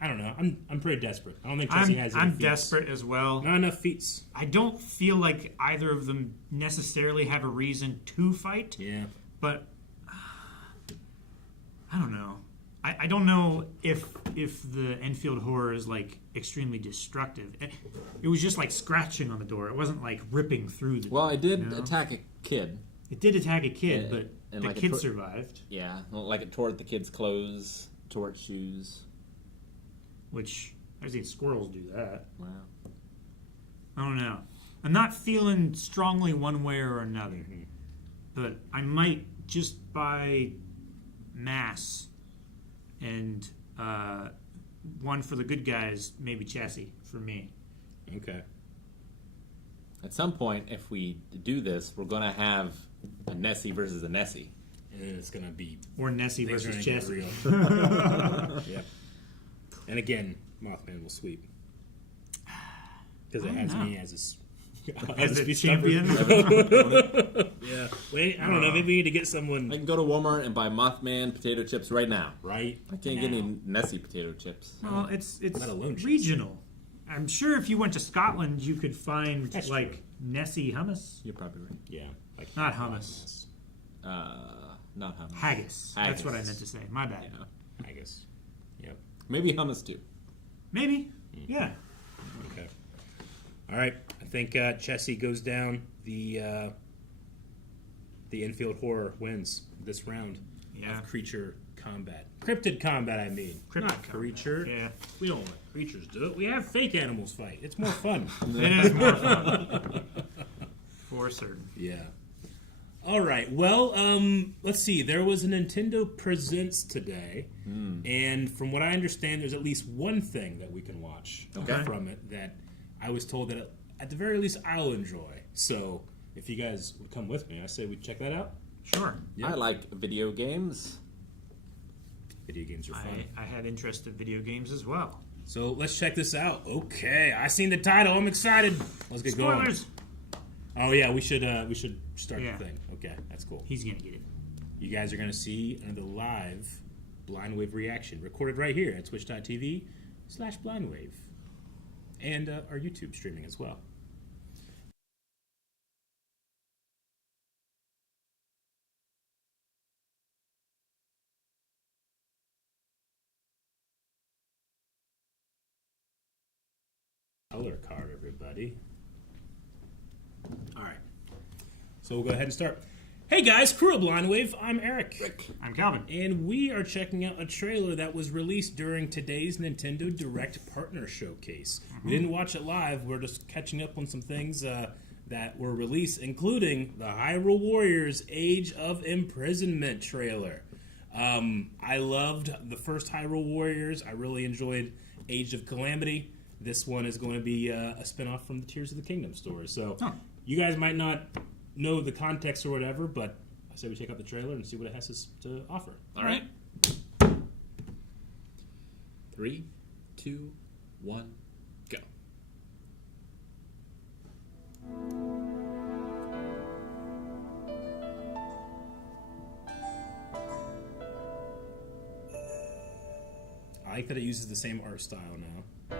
I don't know. I'm pretty desperate. I don't think Chessie has any I'm feats. desperate as well. Not enough feats. I don't feel like either of them necessarily have a reason to fight, Yeah. but I don't know. I don't know if the Enfield Horror is like extremely destructive. It was just like scratching on the door. It wasn't like ripping through the door. Well, I did you know? attack a kid. It did attack a kid, Yeah, but and the like a kid tw- survived, Yeah, like it tore at the kid's clothes, tore its shoes. which I've seen squirrels do that. Wow. I don't know. I'm not feeling strongly one way or another. Mm-hmm. But I might just buy mass and one for the good guys, maybe chassis for me. Okay. At some point, if we do this, we're going to have a Nessie versus a Nessie. And then it's gonna be Or Nessie things are versus gonna chassis. get real. Yep. And again, Mothman will sweep because it has me as his As a champion. Yeah. Wait, I don't know. Maybe we need to get someone I can go to Walmart and buy Mothman potato chips right now. right. I can't get any Nessie potato chips. Well, it's Let alone regional. I'm sure if you went to Scotland, you could find That's like true. Nessie hummus. You're probably right. Yeah. Like Not hummus. Not hummus. Haggis. That's what I Haggis. meant to say. My bad. Yeah. I guess. Yep. Maybe hummus too. Maybe. Yeah. Okay. All right. I think Chessie goes down. The infield horror wins this round Yeah. of creature combat. Cryptid combat, I mean. Cryptid Not combat. creature. Yeah. We don't let creatures do it. We have fake animals fight. It's more fun. It is more fun. For certain. Yeah. All right. Well, let's see. There was a Nintendo Presents today, and from what I understand, there's at least one thing that we can watch from it that I was told that at the very least I'll enjoy. So if you guys would come with me, I say we check that out. Sure. Yeah. I like video games. Video games are fun. I had interest in video games as well. So let's check this out. Okay, I seen the title. I'm excited. Let's get going. Spoilers. Oh yeah, we should start Yeah. the thing. Okay, that's cool. He's gonna get it. You guys are going to see another live Blind Wave reaction recorded right here at twitch.tv/blindwave and our YouTube streaming as well. Color card, everybody. All right. So we'll go ahead and start. Hey guys, crew of Blind Wave, I'm Eric. I'm Calvin. And we are checking out a trailer that was released during today's Nintendo Direct Partner Showcase. We didn't watch it live, we're just catching up on some things that were released, including the Hyrule Warriors Age of Imprisonment trailer. I loved the first Hyrule Warriors. I really enjoyed Age of Calamity. This one is going to be a spinoff from the Tears of the Kingdom story. So you guys might not know the context or whatever, but I say we check out the trailer and see what it has to offer. All right. 3, 2, 1, go. I like that it uses the same art style now.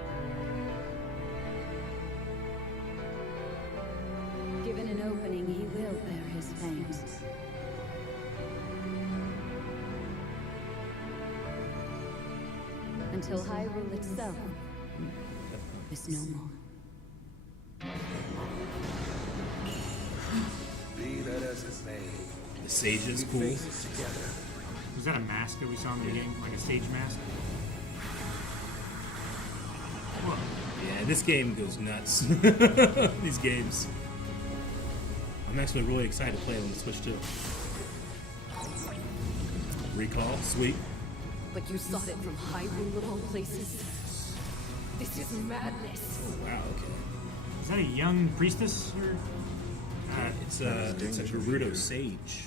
Given an opening, he will bear his fangs. Until Hyrule itself is no more. Be that as it may, The sage is cool. face it together. Was that a mask that we saw in the beginning? Like a stage mask? Whoa. Yeah, this game goes nuts. These games. I'm actually really excited to play it on the Switch too. Recall, sweet. But you sought it from Hyrule of all places. This is madness. Wow, okay. Is that a young priestess? Or It's a Gerudo sage.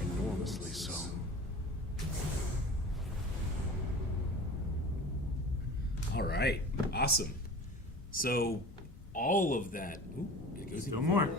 Enormously so. All right, awesome. So all of that. Ooh, it goes still even more. further.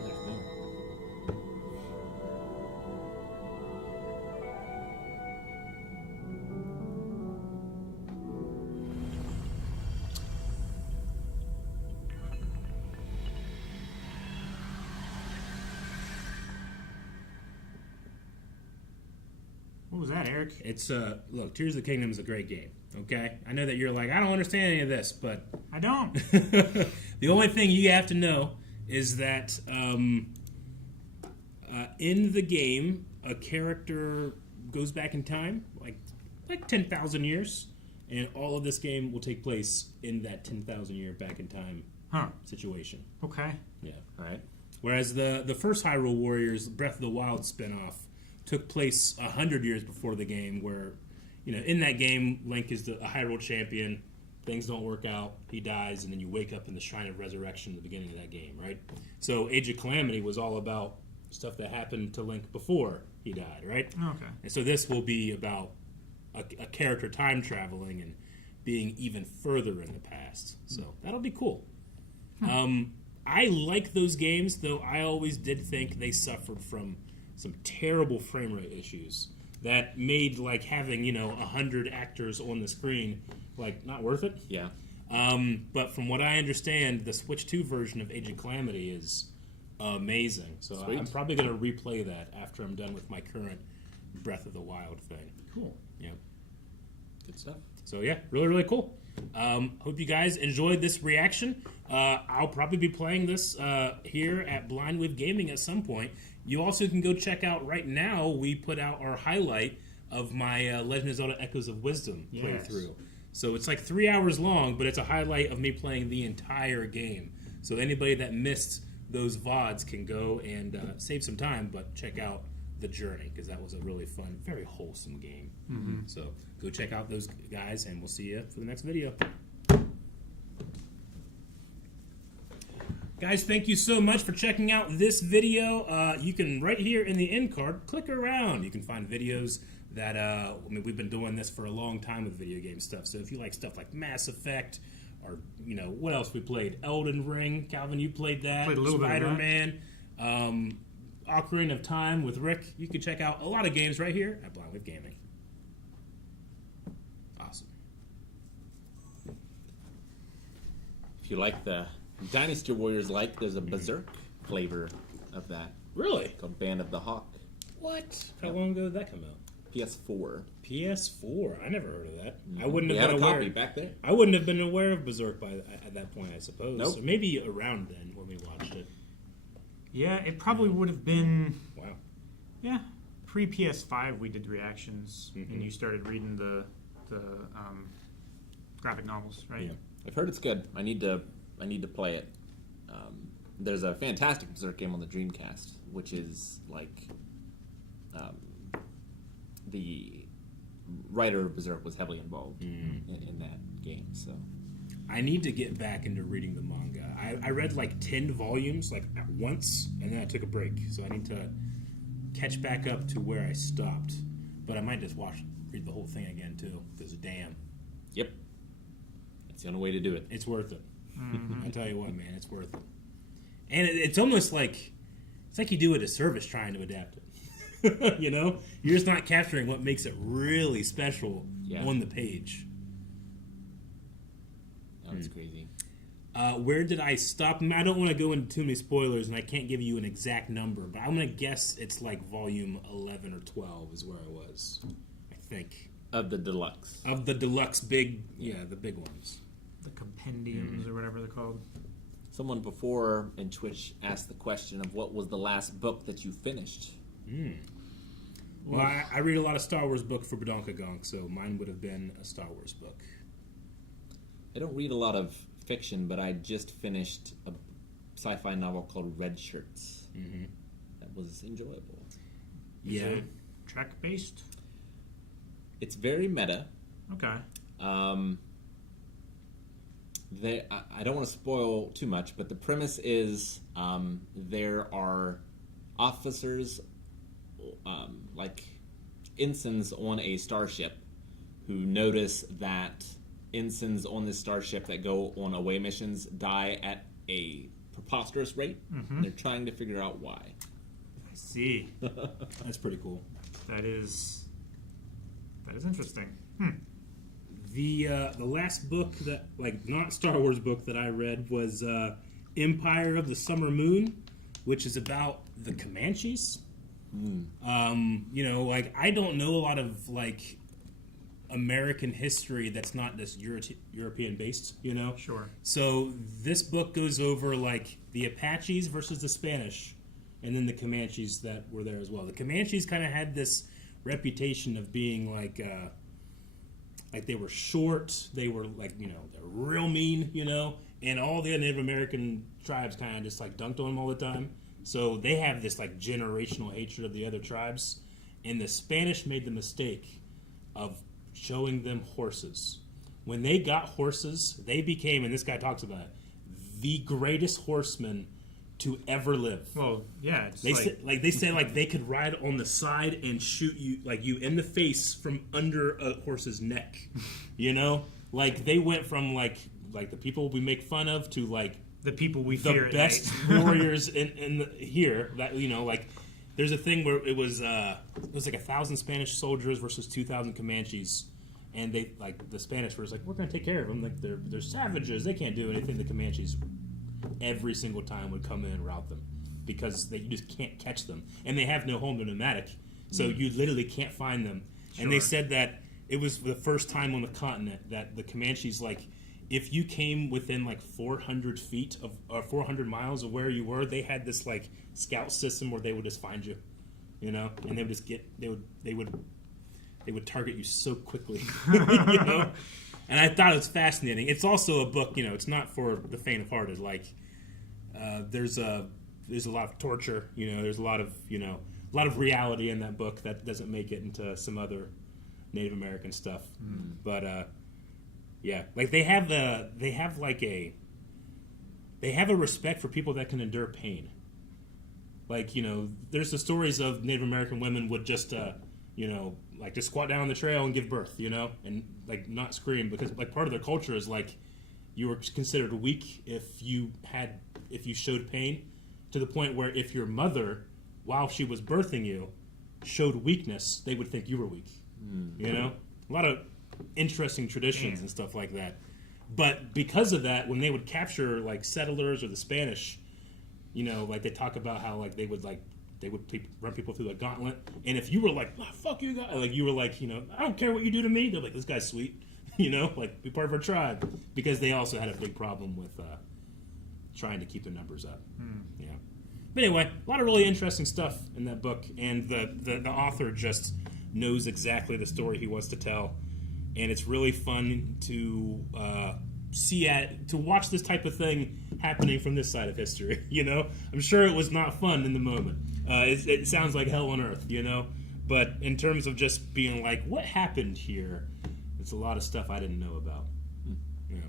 what was that, Eric? It's look, Tears of the Kingdom is a great game. Okay, I know that you're like, I don't understand any of this, but I don't. the only thing you have to know is that in the game, a character goes back in time, like 10,000 years, and all of this game will take place in that 10,000 year back in time situation. Okay. Yeah. All right. Whereas the first Hyrule Warriors Breath of the Wild spinoff took place 100 years before the game, where, in that game, Link is a Hyrule champion. Things don't work out. He dies, and then you wake up in the Shrine of Resurrection at the beginning of that game, right? So Age of Calamity was all about stuff that happened to Link before he died, right? Okay. And so this will be about a character time traveling and being even further in the past. So that'll be cool. I like those games, though I always did think they suffered from some terrible frame rate issues that made having 100 actors on the screen not worth it. Yeah. But from what I understand, the Switch 2 version of Age of Calamity is amazing. So Sweet. I'm probably going to replay that after I'm done with my current Breath of the Wild thing. Cool. Yeah. Good stuff. So yeah, really, really cool. Hope you guys enjoyed this reaction. I'll probably be playing this here at Blind with Gaming at some point. You also can go check out right now. We put out our highlight of my Legend of Zelda: Echoes of Wisdom playthrough. So it's 3 hours long, but it's a highlight of me playing the entire game. So anybody that missed those VODs can go and save some time, but check out the journey, because that was a really fun, very wholesome game. So go check out those guys, and we'll see you for the next video. Guys, thank you so much for checking out this video. You can, right here in the end card, click around. You can find videos that, we've been doing this for a long time with video game stuff. So if you like stuff like Mass Effect, or, what else we played? Elden Ring. Calvin, you played that. Played a little bit of that. Spider-Man. Ocarina of Time with Rick. You can check out a lot of games right here at Blind with Gaming. Awesome. If you like the Dynasty Warriors, there's a Berserk flavor of that Really? called Band of the Hawk. What? How long ago did that come out? PS4. PS4. I never heard of that. I wouldn't We have had been a aware. copy back there. I wouldn't have been aware of Berserk at that point, I suppose. Nope. Or maybe around then when we watched it. Yeah, it probably would have been. Wow. Yeah, pre PS5 we did reactions, and you started reading the graphic novels, right? Yeah. I've heard it's good. I need to play it. There's a fantastic Berserk game on the Dreamcast, which is the writer of Berserk was heavily involved in that game. So I need to get back into reading the manga. I read 10 volumes at once, and then I took a break. So I need to catch back up to where I stopped. But I might just read the whole thing again too, because damn, yep, it's the only way to do it. it's worth it. I tell you what, man, it's worth it. And it's almost like you do it a service trying to adapt it. You're just not capturing what makes it really special on the page. That's crazy. Where did I stop? I don't want to go into too many spoilers, and I can't give you an exact number, but I'm going to guess it's volume 11 or 12 is where I was, I think. Of the deluxe. Of the deluxe the big ones. The compendiums or whatever they're called. Someone before in Twitch asked the question of what was the last book that you finished. Well, I read a lot of Star Wars books for Badonka so mine would have been a Star Wars book. I don't read a lot of fiction, but I just finished a sci-fi novel called Red Shirts. That was enjoyable. Is it Trek based? It's very meta. Okay. I don't want to spoil too much, but the premise is there are officers, ensigns on a starship, who notice that ensigns on this starship that go on away missions die at a preposterous rate. They're trying to figure out why. I see. That's pretty cool. That is interesting. The last book that, not Star Wars book that I read was Empire of the Summer Moon, which is about the Comanches. I don't know a lot of, American history that's not just European based, Sure. So this book goes over, the Apaches versus the Spanish, and then the Comanches that were there as well. The Comanches kind of had this reputation of being, like they were short. They were like, you know, they're real mean, you know, and all the Native American tribes kind of just like dunked on them all the time. So they have this like generational hatred of the other tribes, and the Spanish made the mistake of showing them horses. When they got horses, they became, and this guy talks about it, the greatest horsemen to ever live. Well, yeah, it's They said they could ride on the side and shoot you in the face from under a horse's neck. You know, like they went from like the people we make fun of to like the people we the fear best at night. warriors in here. That, you know, like there's a thing where it was like 1,000 Spanish soldiers versus 2,000 Comanches, and they like the Spanish were just like, we're gonna take care of them. Like they're savages. They can't do anything. The Comanches every single time would come in and rout them because you just can't catch them, and they have no home. They're nomadic, so you literally can't find them. Sure. And they said that it was the first time on the continent that the Comanches, like, if you came within like 400 feet of or 400 miles of where you were, they had this like scout system where they would just find you, you know, and they would just they would target you so quickly, you know. And I thought it was fascinating. It's also a book, you know, it's not for the faint of heart. It's like there's a lot of torture, you know. There's a lot of reality in that book that doesn't make it into some other Native American stuff. But yeah, like they have a respect for people that can endure pain. Like, you know, there's the stories of Native American women would just you know, like just squat down on the trail and give birth, you know, and like not scream, because like part of their culture is like you were considered weak if you showed pain, to the point where if your mother, while she was birthing you, showed weakness, they would think you were weak. You know, a lot of interesting traditions and stuff like that. But because of that, when they would capture like settlers or the Spanish, you know, like they talk about how like they would run people through a gauntlet, and if you were like, oh, fuck you guys, like you were like, you know, I don't care what you do to me, they're like, this guy's sweet, you know, like be part of our tribe, because they also had a big problem with trying to keep the numbers up. Yeah. But anyway, a lot of really interesting stuff in that book, and the author just knows exactly the story he wants to tell, and it's really fun to watch this type of thing happening from this side of history. You know, I'm sure it was not fun in the moment. It sounds like hell on earth, you know, but in terms of just being like, what happened here? It's a lot of stuff I didn't know about. Yeah.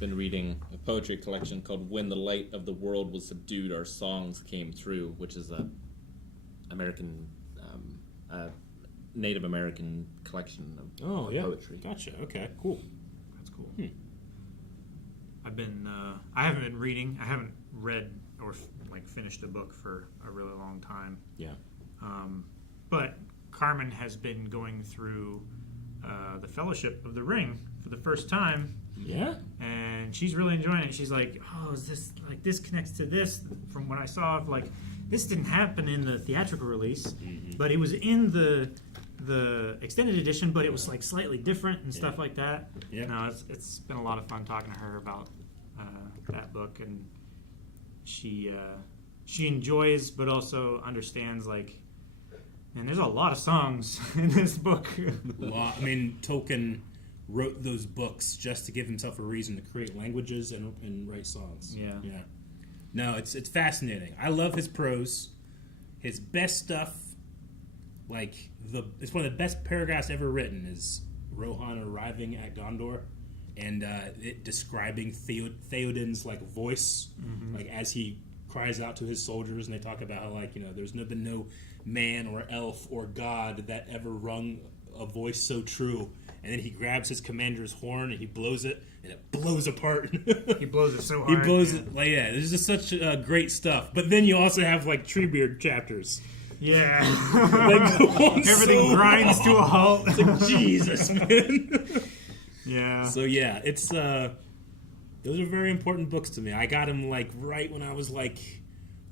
Been reading a poetry collection called "When the Light of the World Was Subdued, Our Songs Came Through," which is a Native American collection of poetry. Gotcha. Okay, cool. That's cool. I haven't been reading. I haven't read or finished a book for a really long time. Yeah. But Carmen has been going through the Fellowship of the Ring for the first time. Yeah. And she's really enjoying it. She's like, oh, is this like this connects to this from what I saw? Like, this didn't happen in the theatrical release, but it was in the extended edition, but it was like slightly different and stuff like that. Yeah. No, it's been a lot of fun talking to her about that book, and she enjoys but also understands, like, and there's a lot of songs in this book. Well, I mean, Tolkien wrote those books just to give himself a reason to create languages and write songs. Yeah. No, it's fascinating. I love his prose. His best stuff, like it's one of the best paragraphs ever written, is Rohan arriving at Gondor and it describing Theoden's like voice, like as he cries out to his soldiers, and they talk about how, like, you know, there's been no man or elf or god that ever wrung a voice so true. And then he grabs his commander's horn and he blows it, and it blows apart. He blows it so hard. He blows it, like, yeah, this is just such great stuff. But then you also have, like, Treebeard chapters. Yeah. Like, Everything grinds to a halt. It's like, Jesus, man. Yeah. So, yeah, it's, those are very important books to me. I got them, like, right when I was, like,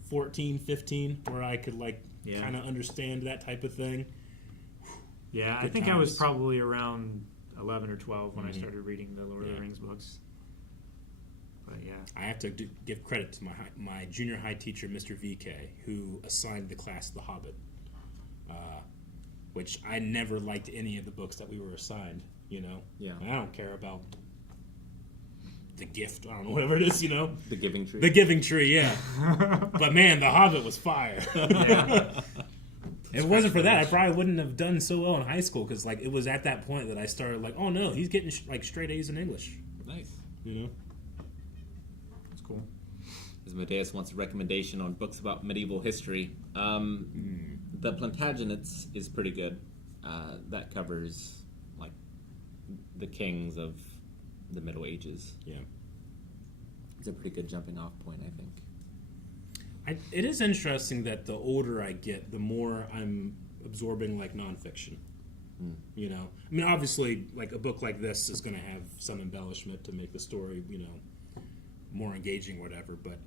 14, 15, where I could, like, kind of understand that type of thing. Yeah, Good I think times. I was probably around 11 or 12 when I started reading the Lord of the Rings books. But yeah. I have to give credit to my junior high teacher, Mr. VK, who assigned the class The Hobbit, which I never liked any of the books that we were assigned. You know, Yeah. I don't care about the gift. I don't know, whatever it is. You know, The Giving Tree. the Giving Tree. Yeah, but man, The Hobbit was fire. Yeah. If it wasn't for that, I probably wouldn't have done so well in high school because, like, it was at that point that I started like, oh no, he's getting like straight A's in English. Nice. You know, That's cool. Asmodeus wants a recommendation on books about medieval history. The Plantagenets is pretty good. That covers like the kings of the Middle Ages. yeah. It's a pretty good jumping off point, I think. It is interesting that the older I get, the more I'm absorbing like nonfiction. You know, I mean, obviously, like a book like this is going to have some embellishment to make the story, you know, more engaging, or whatever. But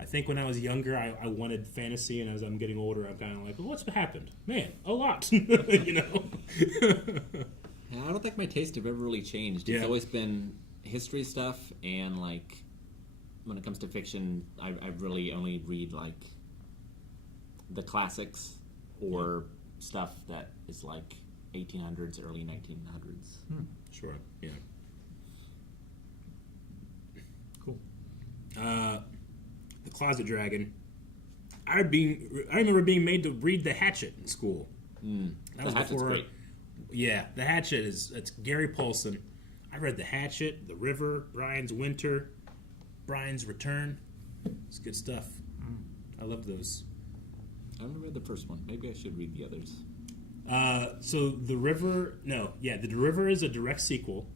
I think when I was younger, I wanted fantasy, and as I'm getting older, I'm kind of like, well, what's happened? Man, a lot, you know. Yeah, I don't think my tastes have ever really changed. It's Yeah. always been history stuff, and like when it comes to fiction, I really only read like the classics or stuff that is like 1800s, early 1900s. Sure, yeah. Cool. The Closet Dragon. I remember being made to read The Hatchet in school. That The Hatchet's great. Yeah, The Hatchet it's Gary Paulson. I read The Hatchet, The River, Brian's Winter, Brian's Return. It's good stuff. I love those. I only read the first one. Maybe I should read the others. So The River is a direct sequel.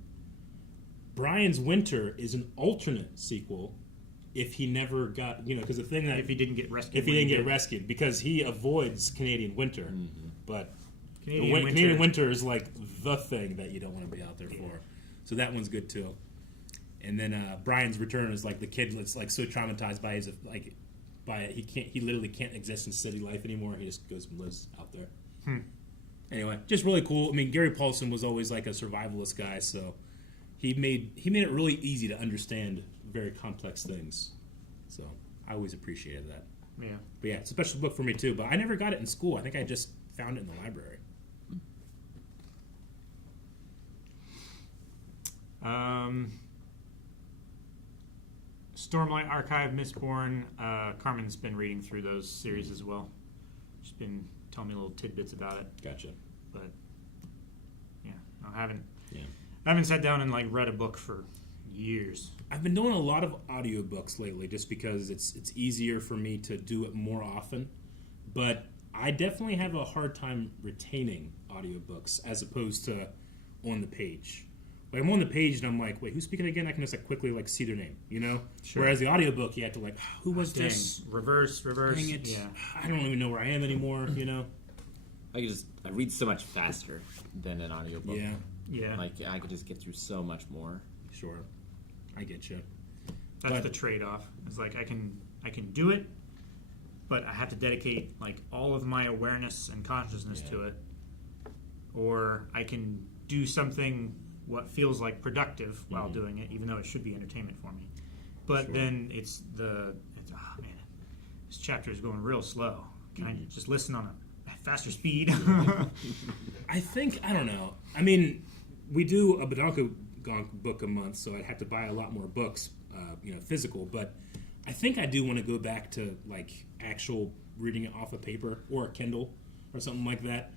Brian's Winter is an alternate sequel if he never got, you know, because the thing that If he didn't get rescued. if he when didn't get did. rescued, because he avoids Canadian winter, but Canadian Canadian winter is like the thing that you don't want to be out there for. So that one's good too. And then Brian's Return is like the kid that's like so traumatized by his he literally can't exist in city life anymore. He just goes and lives out there. Anyway, just really cool. I mean, Gary Paulson was always like a survivalist guy, so he made it really easy to understand very complex things. So I always appreciated that. Yeah. But yeah, it's a special book for me too. But I never got it in school. I think I just found it in the library. Stormlight Archive, Mistborn. Carmen's been reading through those series as well. She's been telling me little tidbits about it, Gotcha. but yeah, I haven't Yeah. sat down and like read a book for years. I've been doing a lot of audiobooks lately just because it's easier for me to do it more often. But I definitely have a hard time retaining audiobooks as opposed to on the page. Like I'm on the page and I'm like, wait, who's speaking again? I can just like quickly like see their name, you know? Sure. Whereas the audiobook you have to like, who was Dang. this? Reverse. Dang it. Yeah. I don't even know where I am anymore, you know? I read so much faster than an audiobook. Yeah, Yeah. Like I could just get through so much more. sure. I get you. That's but- the trade-off. It's like I can do it, but I have to dedicate like all of my awareness and consciousness to it. Or I can do something what feels like productive while doing it, even though it should be entertainment for me. But then it's oh man, this chapter is going real slow. Can I just listen on a faster speed? I don't know. I mean, we do a Badonka book a month, so I'd have to buy a lot more books, physical. But I think I do want to go back to like actual reading it off of paper or a Kindle or something like that,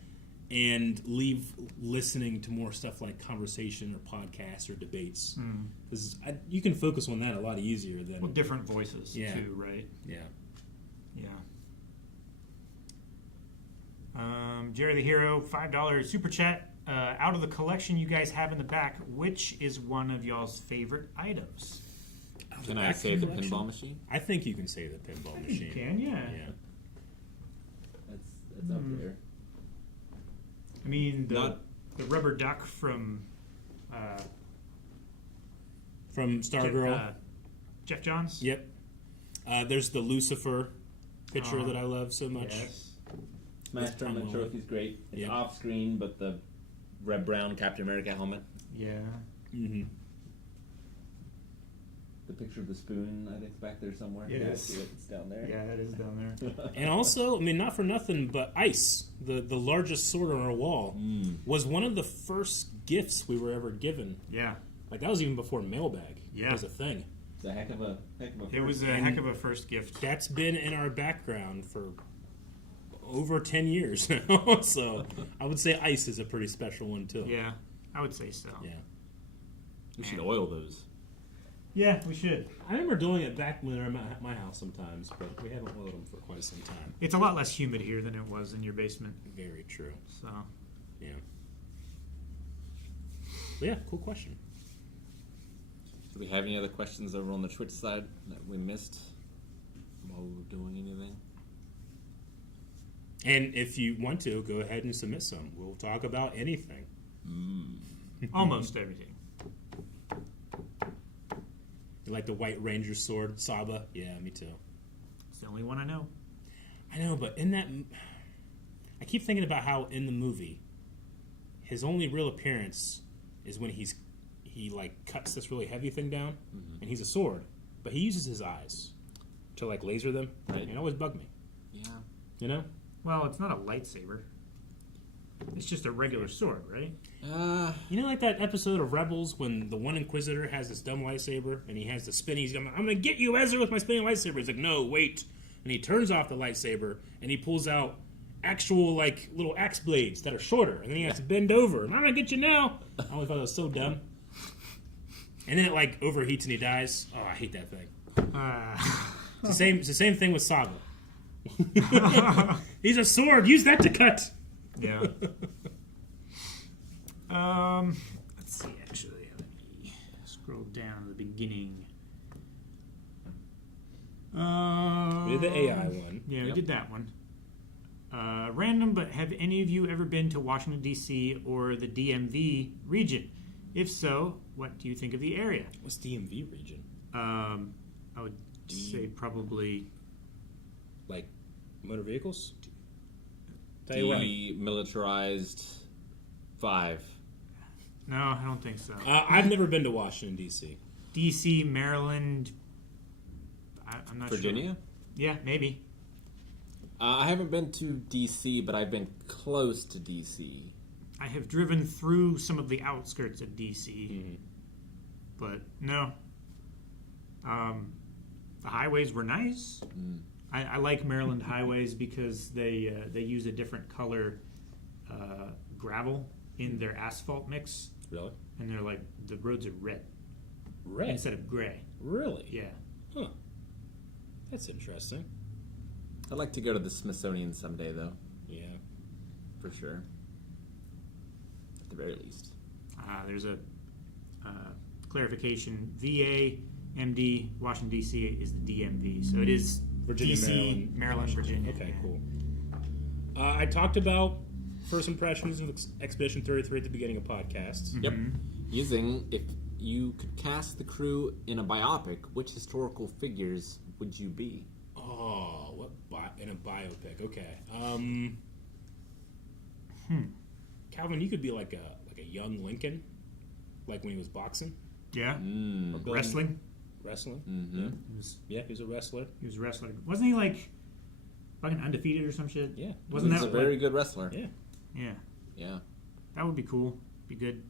and leave listening to more stuff like conversation or podcasts or debates. Because you can focus on that a lot easier than Well, different voices too, right? yeah. Yeah. Jerry the Hero, $5 super chat. Out of the collection you guys have in the back, which is one of y'all's favorite items? Can I back say the collection? pinball machine? I think you can say the pinball machine. You can, yeah. Yeah. That's up there. I mean, Not- the rubber duck from From Stargirl. Jeff Johns. Yep. There's the Lucifer picture that I love so much. Yes. Smash Tom Tournament Welling. trophy's great. It's Yeah. off screen, but the red brown Captain America helmet. Yeah. Mm-hmm. The picture of the spoon, I think, is back there somewhere. It Yeah, I is. see it. It's down there. Yeah, that is down there. And also, I mean, not for nothing, but ice, the largest sword on our wall, was one of the first gifts we were ever given. Yeah. Like, that was even before mailbag Yeah. was a thing. It's a heck of a It was a heck of a first gift. That's been in our background for over 10 years now. So I would say ice is a pretty special one, too. Yeah, I would say so. Yeah. We should oil those. Yeah, we should. I remember doing it back when they were at my house sometimes, but we haven't oiled them for quite some time. It's a lot less humid here than it was in your basement. Very true. So, Yeah. But yeah, cool question. Do we have any other questions over on the Twitch side that we missed while we were doing anything? And if you want to, go ahead and submit some. We'll talk about anything. almost everything. You like the White Ranger sword, Saba? Yeah, me too. It's the only one I know. I know, but in that... I keep thinking about how in the movie, his only real appearance is when he like cuts this really heavy thing down, and he's a sword, but he uses his eyes to like laser them. Right. It always bugged me. Yeah. You know? Well, it's not a lightsaber. It's just a regular sword, right? You know, like that episode of Rebels when the one Inquisitor has this dumb lightsaber and he has the spinning. He's going, I'm going to get you, Ezra, with my spinning lightsaber. He's like, no, wait. And he turns off the lightsaber and he pulls out actual, like, little axe blades that are shorter. And then he has to bend over. And I'm going to get you now. I always thought that was so dumb. And then it, like, overheats and he dies. Oh, I hate that thing. It's the same thing with Saga. He's a sword. Use that to cut. Yeah. Let's see, actually. Let me scroll down to the beginning. We did the AI one. Yeah, we Yep. did that one. Random, but have any of you ever been to Washington, D.C. or the DMV region? If so, what do you think of the area? What's DMV region? I would say probably... Like motor vehicles? Tell you what. Demilitarized 5. No, I don't think so. I've never been to Washington, D.C. D.C., Maryland... I'm not Virginia? sure. Yeah, maybe. I haven't been to D.C., but I've been close to D.C. I have driven through some of the outskirts of D.C., but no. The highways were nice. I like Maryland highways because they use a different color gravel in their asphalt mix, Really? and they're like the roads are red Red? instead of gray. Really? Yeah. Huh. That's interesting. I'd like to go to the Smithsonian someday, though, Yeah. for sure. At the very least. There's a clarification. VA, MD, Washington, D.C. is the DMV. So it is Virginia, D.C., Maryland, Virginia. Okay, cool. I talked about first impressions of Expedition 33 at the beginning of podcasts. Yep. Using, if you could cast the crew in a biopic, which historical figures would you be? Oh, in a biopic? Okay. Calvin, you could be like a young Lincoln, like when he was boxing. Yeah. Or building- Wrestling. Wrestling. Mm-hmm. Yeah, he was a wrestler. He was a wrestler. Wasn't he like fucking undefeated or some shit? Yeah. Wasn't He's that a very like, good wrestler. Yeah. Yeah. Yeah. That would be cool. Be good.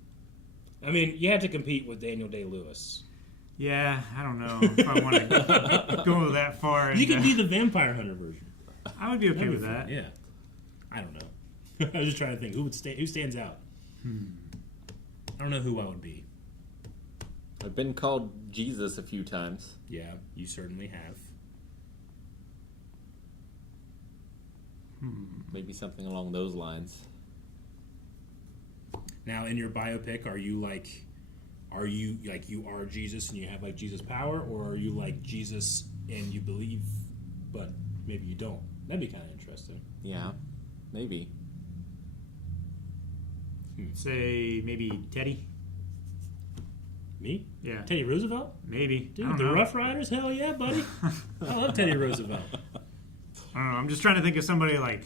I mean, you had to compete with Daniel Day-Lewis. Yeah, I don't know if I want to go that far. You and, could be the vampire hunter version. I would be okay That'd with be that. fun. Yeah. I don't know. I was just trying to think who stands out. I don't know who I would be. I've been called Jesus a few times. Yeah, you certainly have. Maybe something along those lines. Now, in your biopic, are you you are Jesus and you have like Jesus power, or are you like Jesus and you believe, but maybe you don't? That'd be kind of interesting. Yeah. Maybe. Say maybe Teddy. Me? Yeah. Teddy Roosevelt? Maybe. I Dude, don't the know. Rough Riders? Hell yeah, buddy. I love Teddy Roosevelt. I don't know. I'm just trying to think of somebody like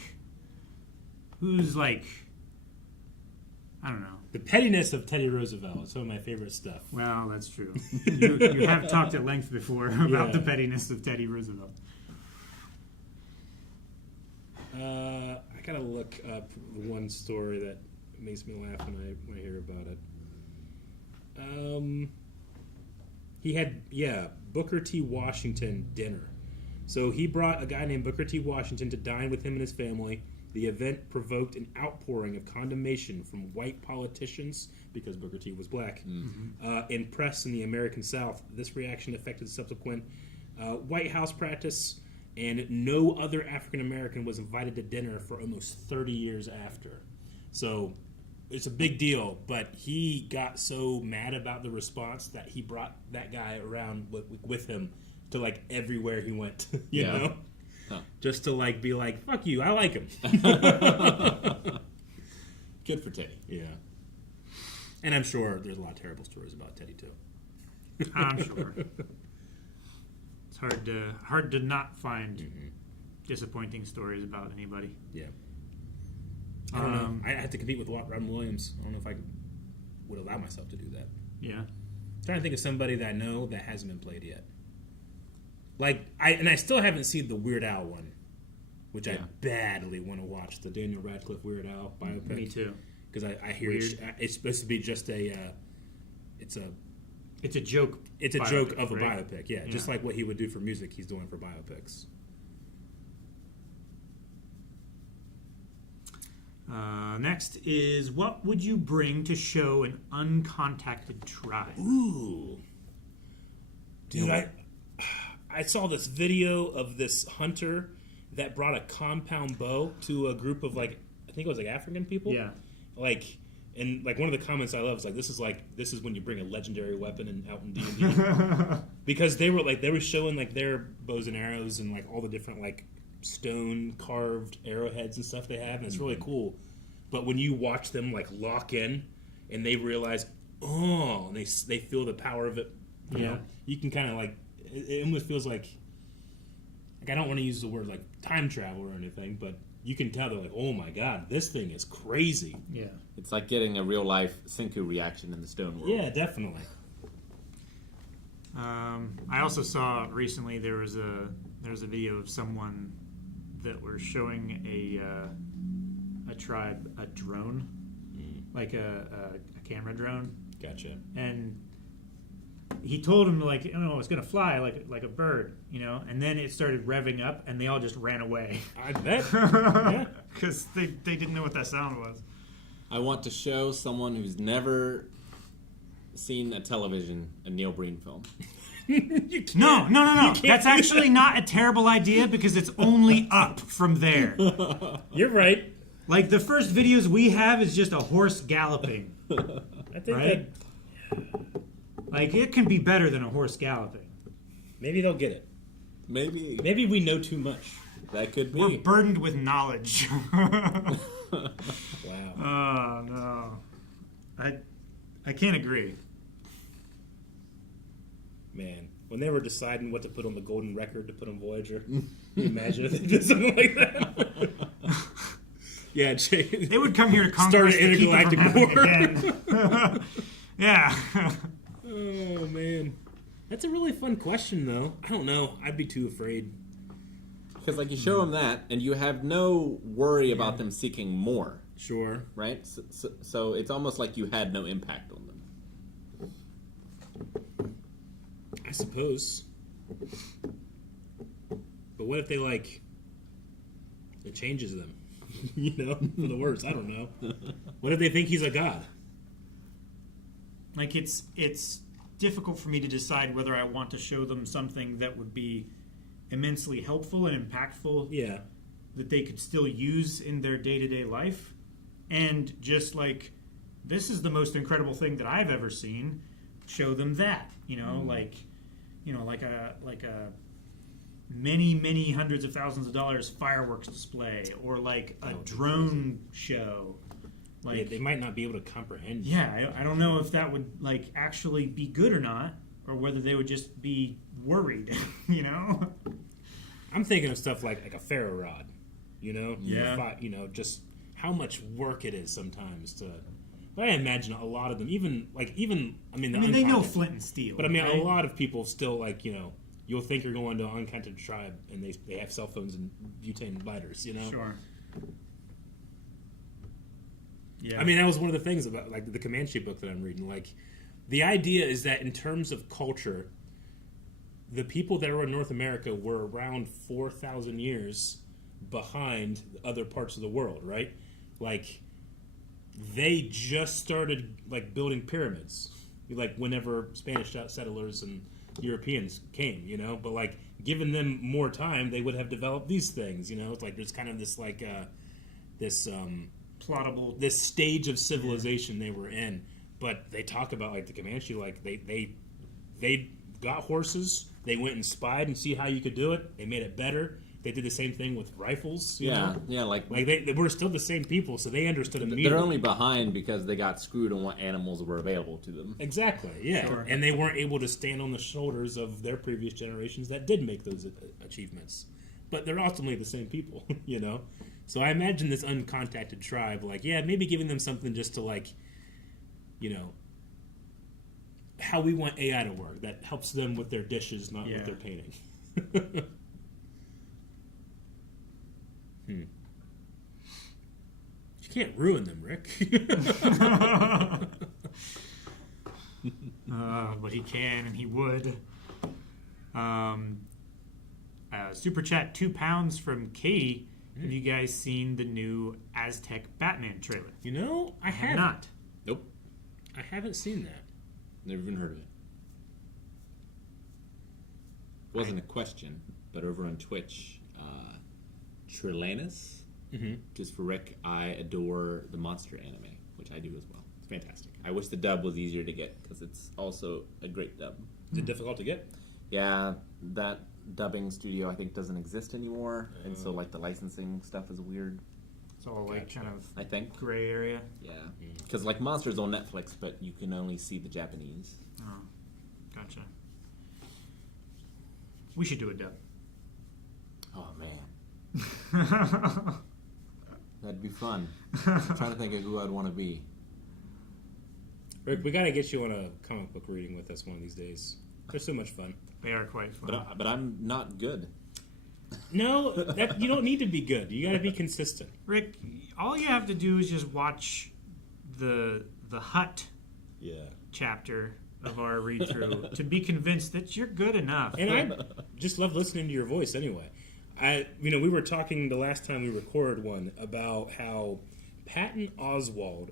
who's like I don't know. The pettiness of Teddy Roosevelt is some of my favorite stuff. Well, that's true. You have talked at length before about the pettiness of Teddy Roosevelt. I gotta look up one story that makes me laugh when I hear about it. He had Booker T. Washington dinner. So he brought a guy named Booker T. Washington to dine with him and his family. The event provoked an outpouring of condemnation from white politicians, because Booker T was black, and press in the American South. This reaction affected subsequent White House practice, and no other African American was invited to dinner for almost 30 years after. So it's a big deal, but he got so mad about the response that he brought that guy around with him to like everywhere he went, you know? Huh. Just to like be like, fuck you, I like him. Good for Teddy. Yeah. And I'm sure there's a lot of terrible stories about Teddy too. I'm sure. It's hard to not find disappointing stories about anybody. Yeah. I don't know. I had to compete with Robin Williams. I don't know if I would allow myself to do that. Yeah. I'm trying to think of somebody that I know that hasn't been played yet. Like I still haven't seen the Weird Al one, which I badly want to watch, the Daniel Radcliffe Weird Al biopic. Me too. Because I hear it's supposed to be just it's a joke. It's a biopic, joke of a right? biopic, yeah. Just like what he would do for music, he's doing for biopics. Next is, what would you bring to show an uncontacted tribe? Ooh, dude, I saw this video of this hunter that brought a compound bow to a group of I think it was African people. Yeah. And one of the comments I love is this is when you bring a legendary weapon out in D&D. Because they were showing their bows and arrows and all the different stone carved arrowheads and stuff they have, and it's really cool. But when you watch them lock in and they realize, and they feel the power of it, you know, you can kind of it almost feels like I don't want to use the word time travel or anything, but you can tell they're oh my god, this thing is crazy. Yeah. It's like getting a real life Senku reaction in the stone world. Yeah, definitely. I also saw recently there was a video of someone that were showing a tribe a drone, like a camera drone. Gotcha. And he told him it's gonna fly like a bird, and then it started revving up and they all just ran away. I bet. Yeah. Because they didn't know what that sound was. I want to show someone who's never seen a Neil Breen film. No. That's actually not a terrible idea because it's only up from there. You're right. The first videos we have is just a horse galloping. I think right? It can be better than a horse galloping. Maybe they'll get it. Maybe we know too much. That could be. We're burdened with knowledge. Wow. Oh, no. I can't agree. Man, when they were deciding what to put on the golden record to put on Voyager, can you imagine if they did something like that? Yeah, Jay. They would come here to Congress to keep it from happening again. Yeah. Oh, man. That's a really fun question, though. I don't know. I'd be too afraid. Because you show them that, and you have no worry about them seeking more. Sure. Right? So it's almost like you had no impact on them. I suppose. But what if they, it changes them? For the worse. I don't know. What if they think he's a god? It's difficult for me to decide whether I want to show them something that would be immensely helpful and impactful. Yeah. That they could still use in their day-to-day life. And just this is the most incredible thing that I've ever seen. Show them that. Like a many hundreds of thousands of dollars fireworks display, or a drone show. They might not be able to comprehend. Yeah, I don't know if that would actually be good or not, or whether they would just be worried. I'm thinking of stuff like a ferro rod. Yeah. Just how much work it is sometimes to But I imagine a lot of them, even I mean, they know flint and steel. But I mean, right? a lot of people still like, you'll think you're going to an uncounted tribe and they have cell phones and butane lighters, Sure. Yeah. I mean, that was one of the things about like the Comanche book that I'm reading. Like, the idea is that in terms of culture, the people that were in North America were around 4,000 years behind other parts of the world, right? Like, they just started like building pyramids, like whenever Spanish settlers and Europeans came, But like, given them more time, they would have developed these things, It's like there's kind of this like this plottable, this stage of civilization they were in. But they talk about like the Comanche, like they got horses, they went and spied and see how you could do it. They made it better. They did the same thing with rifles. You know? Like they were still the same people, so they understood immediately. they're only behind because they got screwed on what animals were available to them. Exactly, yeah. Sure. And they weren't able to stand on the shoulders of their previous generations that did make those achievements. But they're ultimately the same people, So I imagine this uncontacted tribe, like, maybe giving them something just to, like, how we want AI to work. That helps them with their dishes, not with their painting. You can't ruin them, Rick. But he can, and he would. Super chat, £2 from Katie. Have you guys seen the new Aztec Batman trailer? I haven't. Not. Nope. I haven't seen that. Never even heard of it. Wasn't a question, but over on Twitch, Trilanus, just for Rick, I adore the monster anime, which I do as well. It's fantastic. I wish the dub was easier to get, because it's also a great dub. Is it difficult to get? Yeah, that dubbing studio I think doesn't exist anymore, and so like the licensing stuff is weird. It's all like kind of I think. gray area. Yeah, because like Monsters on Netflix, but you can only see the Japanese. Oh, gotcha. We should do a dub. Oh man, that'd be fun. I'm trying to think of who I'd want to be. Rick, we got to get you on a comic book reading with us one of these days. They're so much fun. They are quite fun. But I'm not good. No, you don't need to be good. You got to be consistent. Rick, all you have to do is just watch the Hut chapter of our read through to be convinced that you're good enough. And I just love listening to your voice anyway. We were talking the last time we recorded one about how Patton Oswalt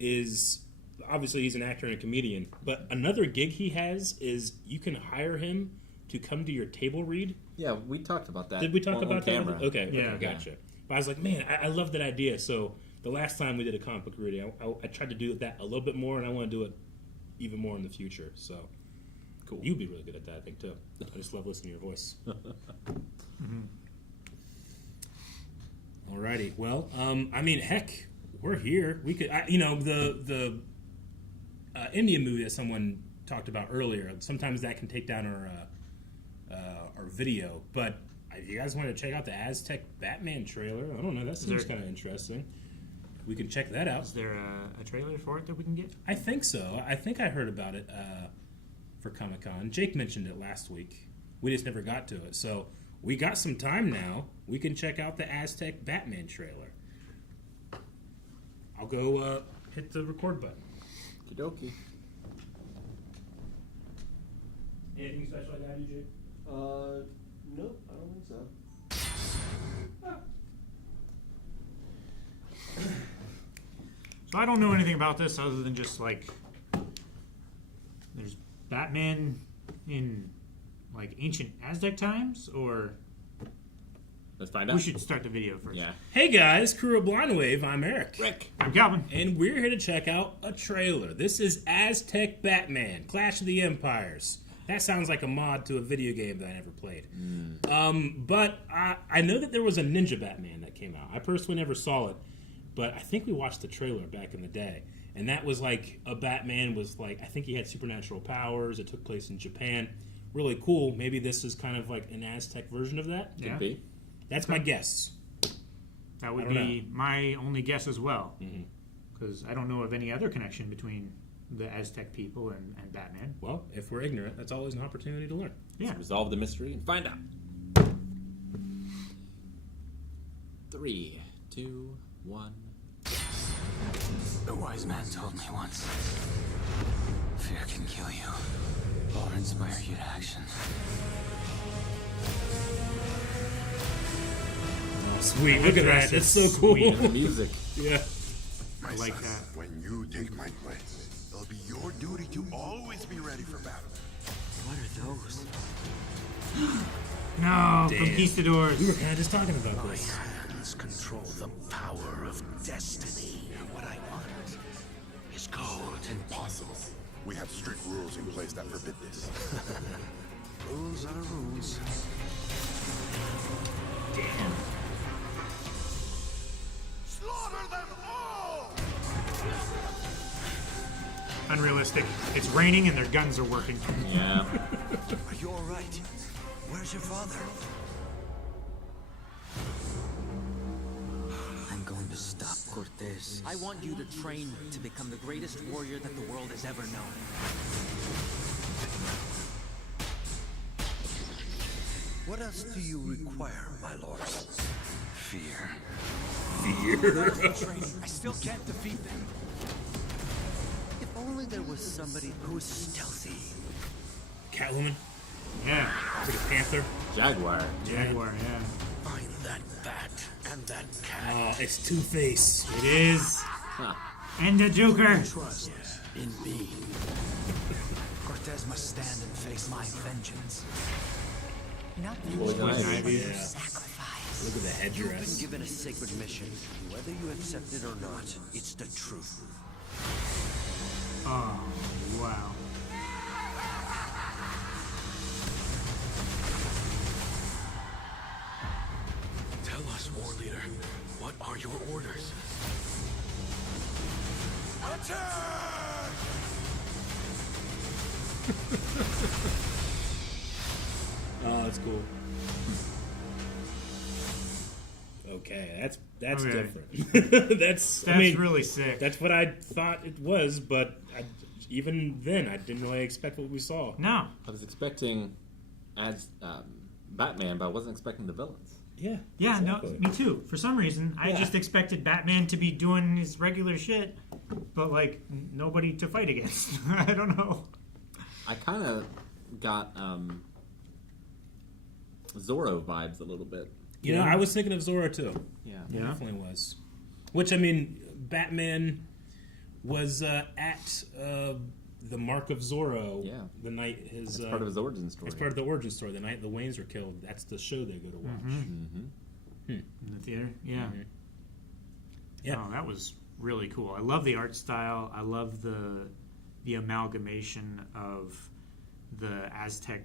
is, obviously he's an actor and a comedian, but another gig he has is you can hire him to come to your table read. Yeah, we talked about that. Did we talk about camera? that? Okay, Yeah. gotcha. But I was like, man, I love that idea. So the last time we did a comic book reading, I tried to do that a little bit more, and I want to do it even more in the future. So Cool. you'd be really good at that, I think, too. I just love listening to your voice. Alrighty. Well, I mean, heck, we're here. We could, the Indian movie that someone talked about earlier. Sometimes that can take down our video. But if you guys want to check out the Aztec Batman trailer, I don't know. That seems kind of interesting. We can check that out. Is there a trailer for it that we can get? I think so. I think I heard about it for Comic-Con. Jake mentioned it last week. We just never got to it. So we got some time now. We can check out the Aztec Batman trailer. I'll go hit the record button. Okie Anything special like that, Jake? Nope, I don't think so. So I don't know anything about this other than just like there's Batman in like ancient Aztec times, or Let's find out. we should start the video first. Yeah. Hey guys, crew of Blind Wave, I'm Eric. Rick. I'm Calvin. And we're here to check out a trailer. This is Aztec Batman, Clash of the Empires. That sounds like a mod to a video game that I never played. But I know that there was a Ninja Batman that came out. I personally never saw it, but I think we watched the trailer back in the day. And that was like a Batman was like, I think he had supernatural powers. It took place in Japan. Really cool. Maybe this is kind of like an Aztec version of that. Yeah. Could be. That's my guess. That would I don't be my only guess as well. because I don't know of any other connection between the Aztec people and Batman. Well, if we're ignorant, that's always an opportunity to learn. Yeah. Resolve the mystery and find out. 3, 2, 1. A wise man told me once, fear can kill you or inspire you to action. Oh, sweet. Look at that. That's so cool. Sweet. The music. Yeah. I like son, that. When you take my place, it'll be your duty to always be ready for battle. What are those? No, Damn. conquistadors. We were kind of just talking about My this. hands control the power of destiny. What I want is gold. Impossible. We have strict rules in place that forbid this. Rules are rules. Damn. Slaughter them all! Unrealistic. It's raining and their guns are working. Yeah. Are you all right? Where's your father? I'm going to stop Cortez. I want you to train to become the greatest warrior that the world has ever known. What else do you require, my lord? Fear. Training, I still can't defeat them. If only there was somebody who was stealthy. Catwoman. Yeah. It's like a panther. Jaguar. Jaguar, yeah. Find that bat and that cat. Oh, it's Two-Face. It is. Huh. And the Joker. Trust in me. Cortez must stand and face my vengeance. Not Poison Ivy. Yeah. sacrifice. Look at the You've been headdress. given a sacred mission. Whether you accept it or not, it's the truth. Oh, wow. Tell us, war leader, what are your orders? Attack! Oh, that's cool. Okay, that's Okay. different. that's I mean, really sick. that's what I thought it was, but even then, I didn't really expect what we saw. No. I was expecting as Batman, but I wasn't expecting the villains. Yeah. Yeah, exactly. no, me too. For some reason, I Yeah. just expected Batman to be doing his regular shit, but nobody to fight against. I don't know. I kind of got Zorro vibes a little bit. You know, I was thinking of Zorro too. Yeah. I Yeah. definitely was. Which, I mean, Batman was at the Mark of Zorro Yeah. the night his... It's part of his origin story. It's part of the origin story. The night the Waynes were killed. That's the show they go to watch. Mm-hmm. In the theater? Yeah. Yeah. Oh, that was really cool. I love the art style. I love the amalgamation of the Aztec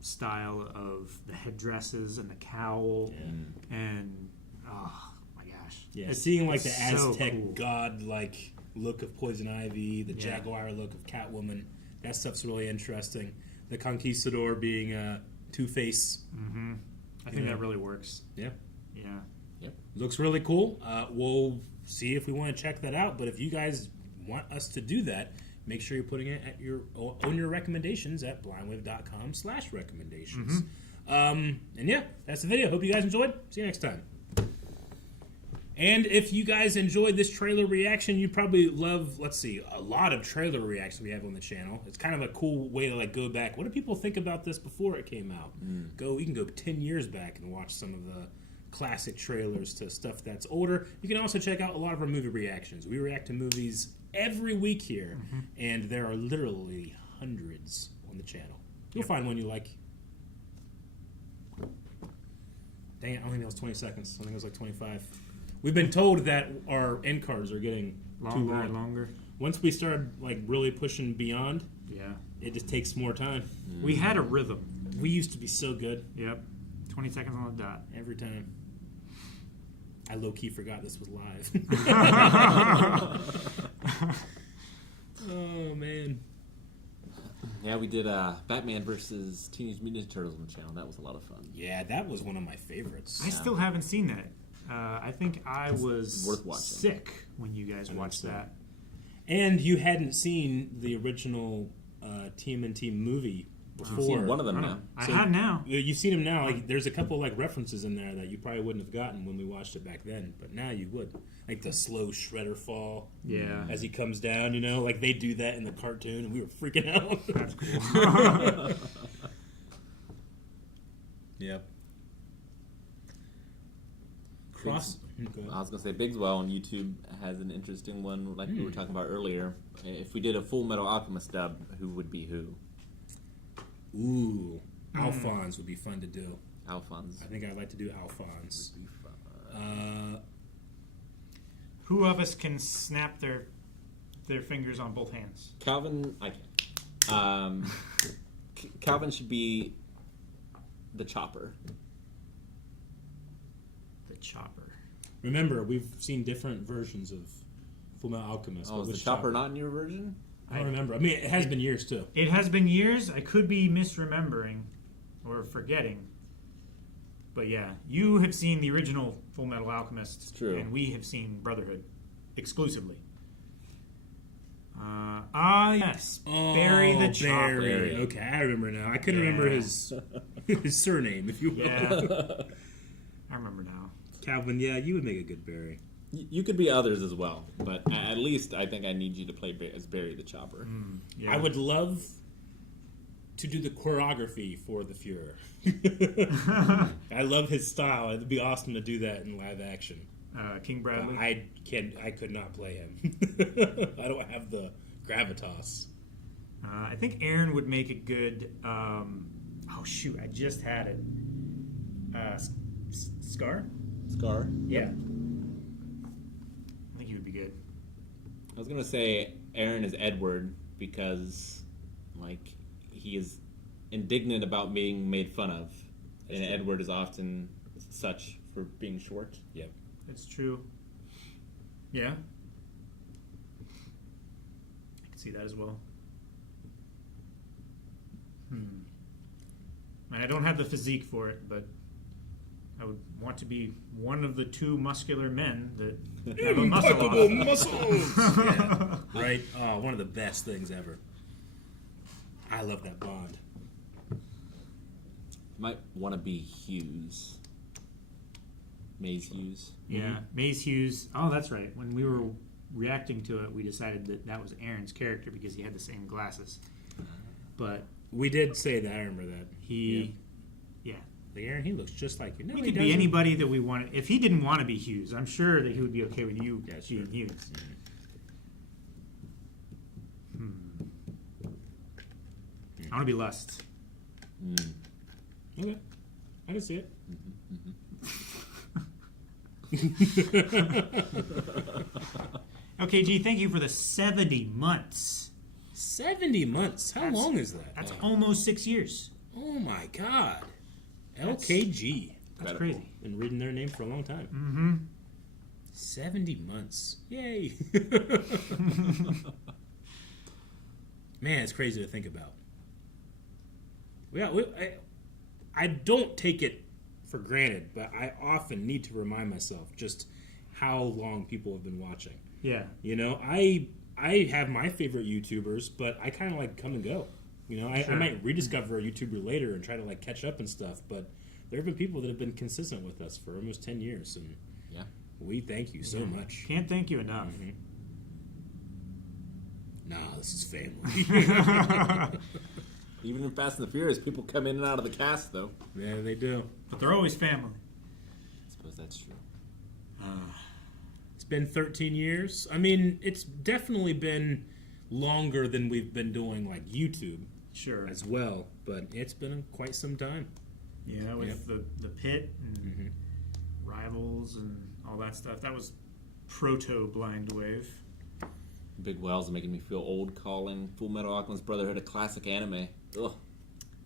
style of the headdresses and the cowl and oh my gosh. Yeah, It's- seeing like the it's so Aztec cool. god-like look of Poison Ivy, the Yeah. Jaguar look of Catwoman, that stuff's really interesting. The Conquistador being Two-Face. I think know. that really works. Yeah. Yeah. Looks really cool. We'll see if we want to check that out. But if you guys want us to do that, make sure you're putting it at on your recommendations at blindwave.com/recommendations. And yeah, that's the video. Hope you guys enjoyed. See you next time. And if you guys enjoyed this trailer reaction, you probably love, let's see, a lot of trailer reactions we have on the channel. It's kind of a cool way to go back. What do people think about this before it came out? You can go 10 years back and watch some of the classic trailers to stuff that's older. You can also check out a lot of our movie reactions. We react to movies every week here, and there are literally hundreds on the channel. You'll find one you like. Dang it, I don't think that was 20 seconds. I think it was like 25. We've been told that our end cards are getting too Longer long. and longer. Once we started really pushing beyond, Yeah. it just takes more time. We had a rhythm. We used to be so good Yep. 20 seconds on the dot. every time. I low-key forgot this was live. Oh, man. Yeah, we did Batman versus Teenage Mutant Ninja Turtles on the channel. That was a lot of fun. Yeah, that was one of my favorites. I still haven't seen that. I think I was Worth watching. sick when you guys watched that. And you hadn't seen the original TMNT movie before. I've seen one of them I now. know. I have now. You've seen him now. Like, there's a couple like references in there that you probably wouldn't have gotten when we watched it back then, but now you would. Like the slow shredder fall. Yeah. As he comes down, you know, like they do that in the cartoon, and we were freaking out. That's cool. Yep. I was gonna say Bigswell on YouTube has an interesting one, like we were talking about earlier. If we did a Full Metal Alchemist dub, who would be who? Ooh, Alphonse would be fun to do. Alphonse. I think I'd like to do Alphonse. Who of us can snap their fingers on both hands? Calvin, I can. Calvin should be the Chopper. The Chopper. Remember, we've seen different versions of Full Metal Alchemist. Oh, but is the which Chopper not in your version? I don't remember. I mean, it has been years too. It has been years. I could be misremembering or forgetting. But yeah, you have seen the original Full Metal Alchemist. It's true. And we have seen Brotherhood exclusively. Yes. Barry the Chopper. Barry. Okay, I remember now. I couldn't remember his surname, if you will. Yeah. I remember now. Calvin, yeah, you would make a good Barry. You could be others as well, but at least I think I need you to play as Barry the Chopper. Yeah. I would love to do the choreography for the Fuhrer. I love his style. It'd be awesome to do that in live action. King Bradley. I could not play him. I don't have the gravitas. I think Aaron would make a good. Oh shoot! I just had it. Scar. Scar? Yeah. I think he would be good. I was gonna say Aaron is Edward because, like, he is indignant about being made fun of, and Edward is often such for being short. Yep. That's true. Yeah. I can see that as well. I don't have the physique for it, but I would want to be one of the two muscular men that have a muscle Impeccable off. muscles. Yeah. Right? Oh, one of the best things ever. I love that Bond. Might want to be Hughes. Maze Hughes. Yeah, Maze Hughes. Oh, that's right. When we were reacting to it, we decided that was Aaron's character because he had the same glasses. But We did say that. I remember that. he, yeah. Like, Aaron, he looks just like you. No, He he could be doesn't. anybody that we wanted. If he didn't want to be Hughes, I'm sure that he would be okay with you Yeah, being sure. Hughes. I want to be Lust. Okay. I can see it. Okay, G, thank you for the 70 months. 70 months. How That's- long is that? That's almost 6 years. Oh my God. LKG. That's Incredible. crazy. Been reading their name for a long time. Mm-hmm. 70 months. Yay. Man, it's crazy to think about. Yeah, I don't take it for granted, but I often need to remind myself just how long people have been watching. Yeah. You know, I have my favorite YouTubers, but I kind of like come and go. You know, I might rediscover a YouTuber later and try to like catch up and stuff, but there have been people that have been consistent with us for almost 10 years, and Yeah. we thank you so much. Can't thank you enough. Nah, this is family. Even in Fast and the Furious, people come in and out of the cast, though. Yeah, they do. But they're always family. I suppose that's true. It's been 13 years. I mean, it's definitely been longer than we've been doing like YouTube Sure. as well, but it's been quite some time. Yeah, with Yep. the pit and rivals and all that stuff. That was proto Blind Wave. Big Wells making me feel old calling Full Metal Alchemist Brotherhood a classic anime. Ugh.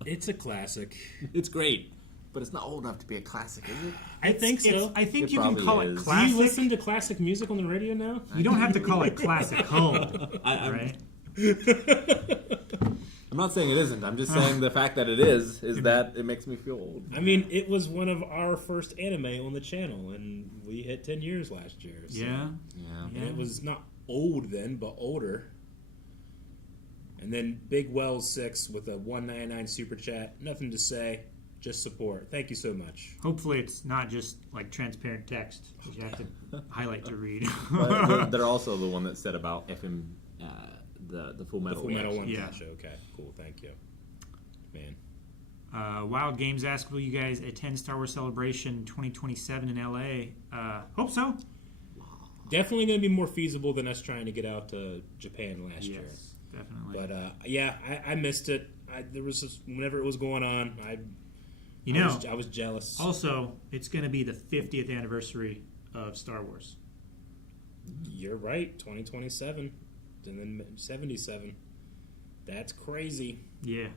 It's a classic. It's great, but it's not old enough to be a classic, is it? I think so. I think It you can probably call is. it Do you classic. Do you listen to classic music on the radio now? You don't have to call it classic home, I'm- right? I'm not saying it isn't. I'm just saying the fact that it is that it makes me feel old. I mean, it was one of our first anime on the channel, and we we hit 10 years last year. So. Yeah. And it was not old then, but older. And then Big Wells 6 with a $1.99 super chat. Nothing to say, just support. Thank you so much. Hopefully it's not just like transparent text that you have to highlight to read. But they're also the one that said about FM, the Full Metal. The Full Metal one. Yeah. Gotcha. Okay, cool. Thank you, man. Wild Games asked, will you guys attend Star Wars Celebration 2027 in LA? Hope so. Definitely going to be more feasible than us trying to get out to Japan last year. Definitely. But yeah, I missed it. There was just, whenever it was going on, I was jealous. Also, it's going to be the 50th anniversary of Star Wars. You're right, 2027, and then 77. That's crazy. Yeah.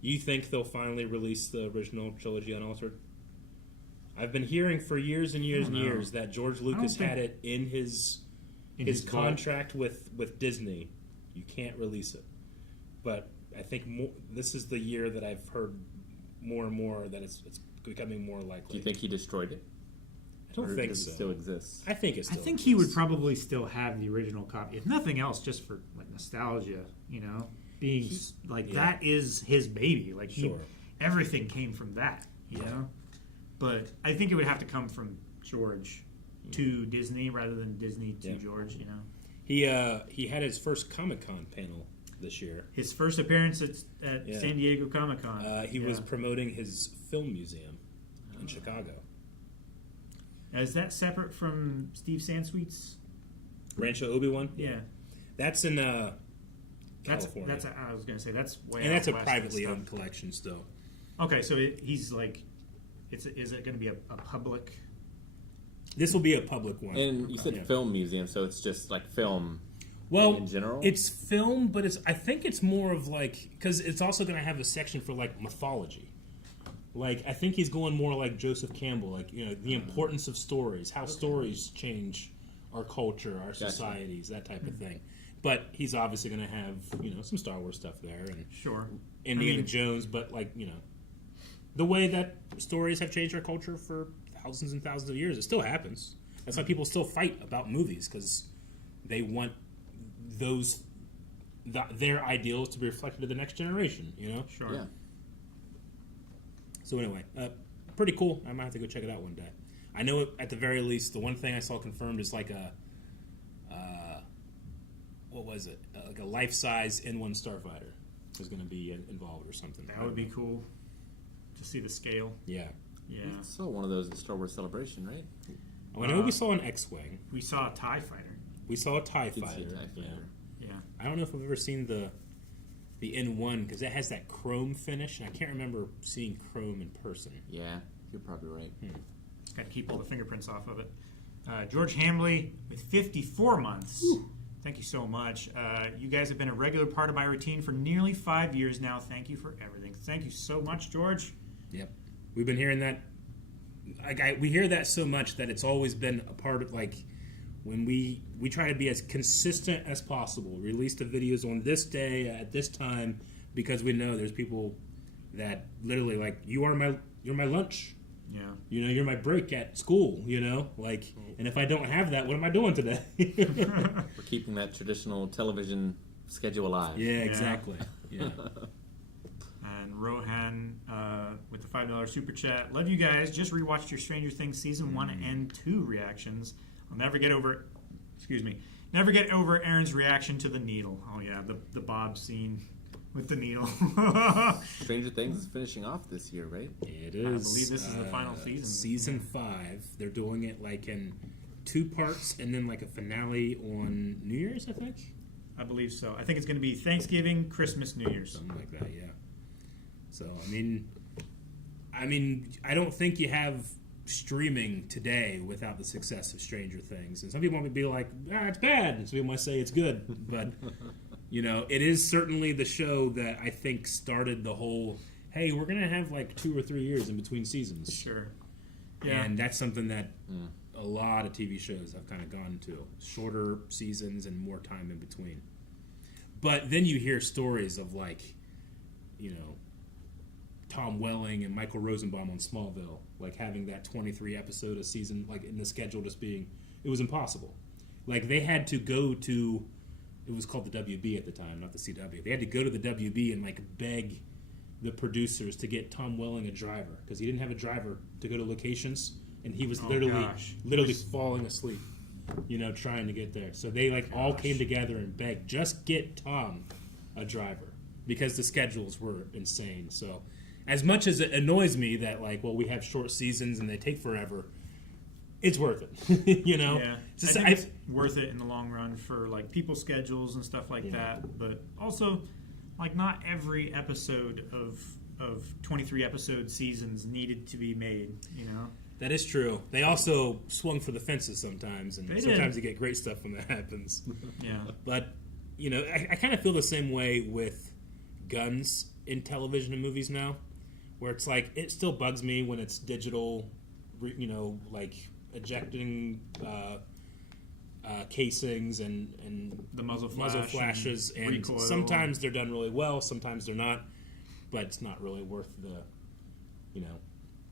You think they'll finally release the original trilogy unaltered? I've been hearing for years and years and years that George Lucas had it in his contract with Disney. You can't release it. But I think this is the year that I've heard more and more that it's becoming more likely. Do you think he destroyed it? I don't think so. It still exists? I think it still I think exists. he would probably still have the original copy, if nothing else, just for like nostalgia, being that is his baby. Like everything came from that, you know. But I think it would have to come from George to Disney rather than Disney to George. He had his first Comic-Con panel this year. His first appearance at San Diego Comic-Con. He was promoting his film museum in Chicago. Is that separate from Steve Sansweet's Rancho Obi-Wan? Yeah. That's in California. That's I was going to say that's way and that's a out west privately and owned collection still. Okay, so he's like, is it going to be a public? This will be a public one. And you said film museum, so it's just like film. Well, in general, it's film, but I think it's more of like, because it's also going to have a section for like mythology. Like, I think he's going more like Joseph Campbell, like, the importance of stories, how stories change our culture, our societies, that type of thing. But he's obviously going to have, some Star Wars stuff there and Indiana Jones, but like, the way that stories have changed our culture for thousands and thousands of years, it still happens. That's why people still fight about movies, because they want their ideals to be reflected to the next generation, Sure. Yeah. So anyway, pretty cool. I might have to go check it out one day. I know at the very least, the one thing I saw confirmed is like what was it? Like a life-size N1 Starfighter is going to be involved or something. That would be cool to see the scale. Yeah. We saw one of those at Star Wars Celebration, right? I know we saw an X-Wing. We saw a TIE fighter. We saw a TIE Did see a fighter. TIE fighter. Yeah. I don't know if I've ever seen the N1, because it has that chrome finish, and I can't remember seeing chrome in person. Yeah, you're probably right. Got to keep all the fingerprints off of it. George Hambley with 54 months. Whew. Thank you so much. You guys have been a regular part of my routine for nearly 5 years now. Thank you for everything. Thank you so much, George. Yep. We've been hearing that. We hear that so much that it's always been a part of, like, when we try to be as consistent as possible. Release the videos on this day at this time, because we know there's people that literally, like, you're my lunch. Yeah. You're my break at school, like, and if I don't have that, what am I doing today? We're keeping that traditional television schedule alive. Yeah, exactly. Yeah. And Rohan with the $5 super chat. Love you guys. Just rewatched your Stranger Things season 1 and 2 reactions. I'll never get over Aaron's reaction to the needle. Oh yeah, the Bob scene with the needle. Stranger Things is finishing off this year, right? It is. I believe this is the final season. Season 5. They're doing it like in 2 parts and then like a finale on New Year's, I think. I believe so. I think it's going to be Thanksgiving, Christmas, New Year's. Something like that, yeah. So, I mean, I don't think you have streaming today without the success of Stranger Things. And some people might be like, it's bad. And some people might say it's good. But, it is certainly the show that I think started the whole, hey, we're going to have like 2 or 3 years in between seasons. Sure. Yeah. And that's something that a lot of TV shows have kind of gone to. Shorter seasons and more time in between. But then you hear stories of like, Tom Welling and Michael Rosenbaum on Smallville, like having that 23 episode a season, like in the schedule, just being, it was impossible. Like they had to go to, it was called the WB at the time, not the CW. They had to go to the WB and like beg the producers to get Tom Welling a driver because he didn't have a driver to go to locations, and he was literally falling asleep, you know, trying to get there. So they like all came together and begged, just get Tom a driver because the schedules were insane. So as much as it annoys me that like, well, we have short seasons and they take forever, it's worth it. You know, yeah, I think it's worth it in the long run for like people's schedules and stuff like that. But also, like, not every episode of 23 episode seasons needed to be made. You know, that is true. They also swung for the fences sometimes, and sometimes you get great stuff when that happens. Yeah, but you know, I kind of feel the same way with guns in television and movies now, where it's like it still bugs me when it's digital, you know, like ejecting casings and the muzzle flashes, and sometimes they're done really well, sometimes they're not, but it's not really worth the, you know,